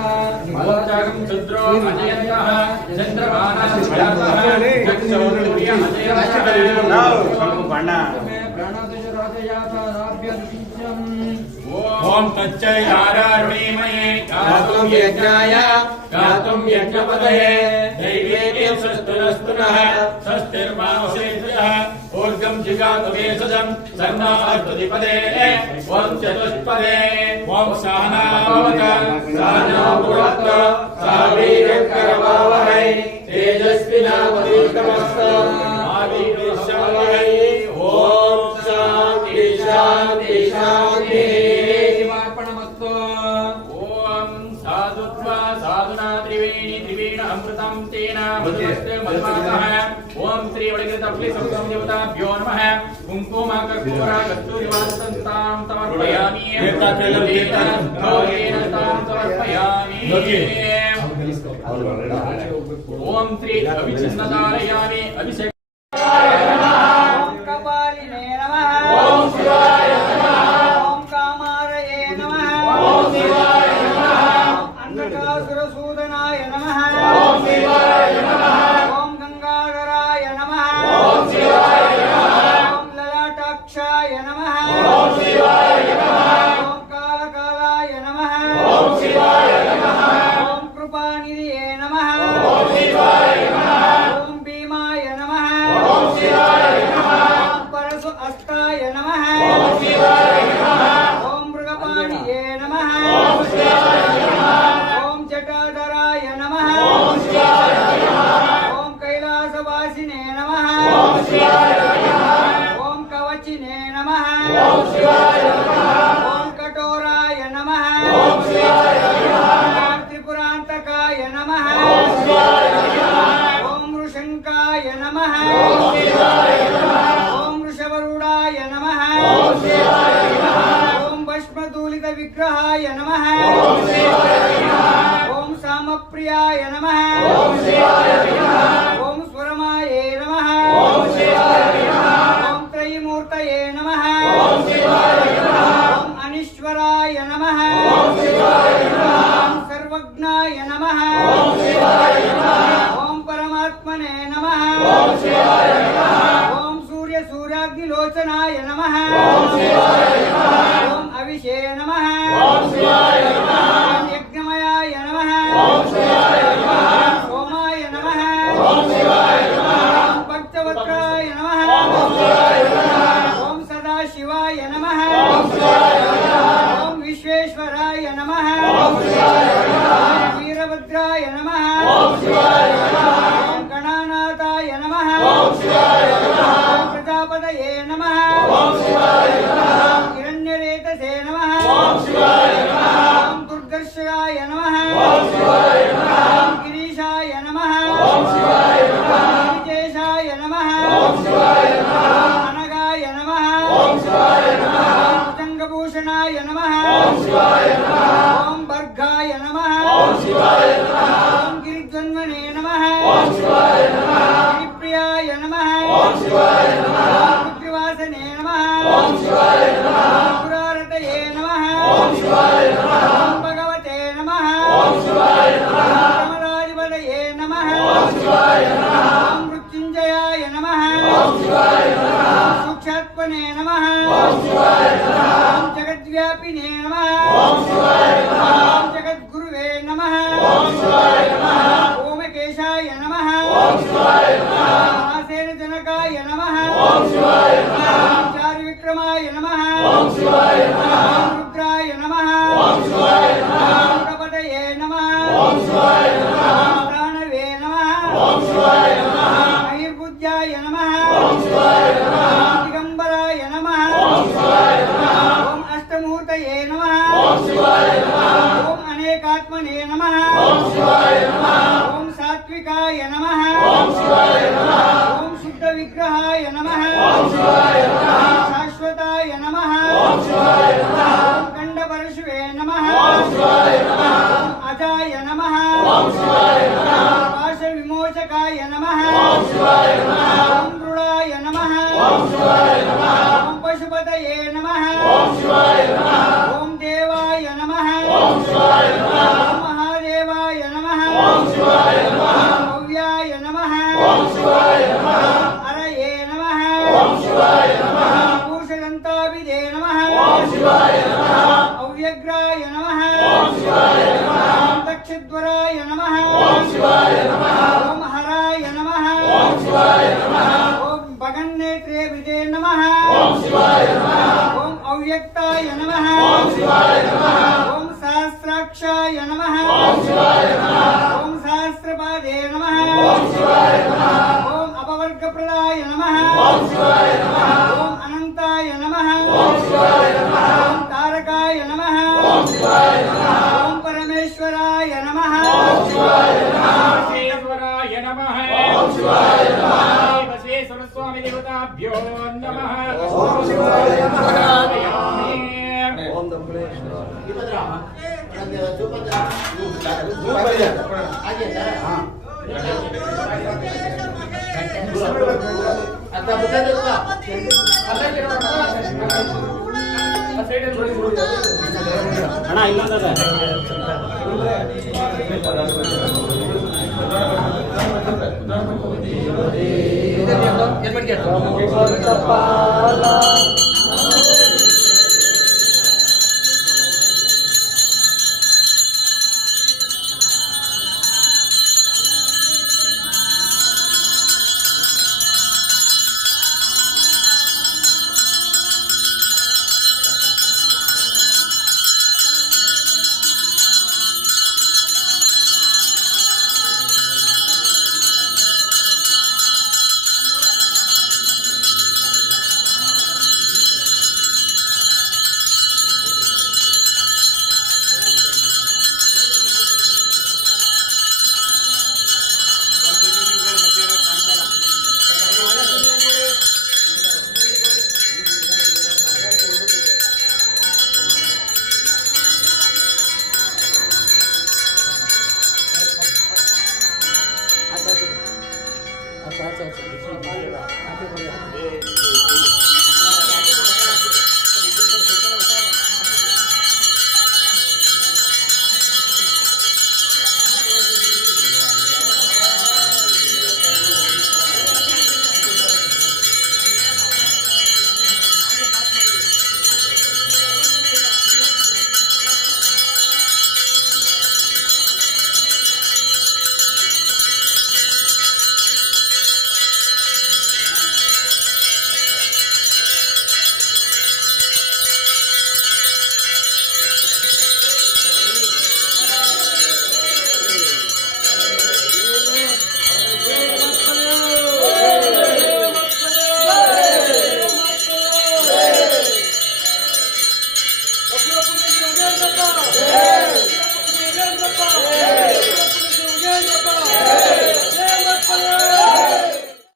मलोचागं चन्द्रो अजयन्तः चन्द्रमानः भयातः चक्षुर्य अजयन्तः ओम तच्चयारारुणीमये गातुं यज्ञाय गातुं यज्ञपदये दैवेके सस्तुनस्तुनः सस्तिर्मावसेभ्यः ऊर्गं जिगातु वेसजं सर्वास्तुतिपदे ओम चतुष्पदे ओम सहनावत सहनावत सावीर्यकरवावहै तेजस्विनावतीतमस्तु आविर्विश्ववहै ओम शांति शांति शांति अमृतं तेन मधुमस्ते मधुमातः ओम श्री वडिकृतप्लि संसं देवताभ्यो नमः कुंकुमाकर्पूरा कस्तूरिवासन्तां समर्पयामि भोगेन तां समर्पयामि ओम श्री अभिचिन्नदारयामि अभिषेक कपालिने नमः ओम शिवाय नमः ओम कामारये नमः ओम शिवाय परशु अस्ताय नमः ओम मृगपाणिये नमः ओम जटाधराय नमः ओम कैलासवासिने नमः ओम कवचिने नमः ओम कठोराय नमः ओम त्रिपुरांतकाय नमः ओम ऋषंकाय नमः ओम वृषवरूढाय नमः ओम भस्मदूलित विग्रहाय नमः ओम सामप्रियाय नमः ओम स्वरमाये नमः ओम त्रयीमूर्तये नमः ओम अनीश्वराय नमः ओम सर्वज्ञाय नमः ओम परमात्मने नमः ओम सूर्य सूर्याग्निलोचनाय नमः ओम अविषे नमः ओम यज्ञमयाय नमः ओम सोमाय नमः ओम भक्तवक्राय नमः ओम सदाशिवाय नमः ओम विश्वेश्वराय नमः ओम वीरभद्राय नमः ओम गणानाथाय नमः ओम प्रजापतये नमः ओम हिरण्यरेतसे नमः ओम दुर्दर्शनाय नमः ओम गिरीशाय नमः ओम गिरिजेशाय नमः ओम अनगाय नमः ओम भुजंगभूषणाय नमः ओम भर्गाय नमः ओम गिरिध्वन्वने नमः ओम गिरिप्रियाय नमः ओम रुद्रवासने नमः ओम पुरारतये नमः ओम भगवते नमः ओम कमलाधिपतये नमः ओम मृत्युंजयाय नमः ओम सूक्षात्मने नमः ओम जगद्व्यापिने नमः ओम जगद्गुरुवे नमः ओमकेशाय नमः महासेनजनकाय नमः चारुविक्रमाय नमः रुद्राय नमः प्रपतये नमः प्राणवे नमः मयूर्बुद्ध्याय नमः दिगंबराय नमः ओम अष्टमूर्तये नमः ओम अनेकात्मने नमः ओम सात्विकाय नमः ओम शुद्ध विग्रहाय नमः शाश्वताय नमः ओम खंडपरशुवे नमः ओम अजाय नमः ओम पाशविमोचकाय नमः ओम मृडाय नमः ओम पशुपतये नमः ओम देवाय नमः ओम महादेवाय नमः ओम भव्याय नमः अरये नमः भूषदन्ताभिधे नमः अव्यग्राय नमः दक्षद्वराय नमः ओम हराय नमः ओम भगन्नेत्रेभिधे नमः ओम अव्यक्ताय नमः ओम सहस्राक्षाय नमः ओम सहस्रपादे नमः ओम अपवर्गप्रदाय नमः ओम अनंताय नमः ओम तारकाय नमः ओम परमेश्वराय नमः बसवेश्वराय नमः बसवेश्वर स्वामी देवताभ्यो नमः ओम शिवाय नमः ओम दंबलेश्वर ಅಣ್ಣ ಇಲ್ಲಂದ್ರೆ साथ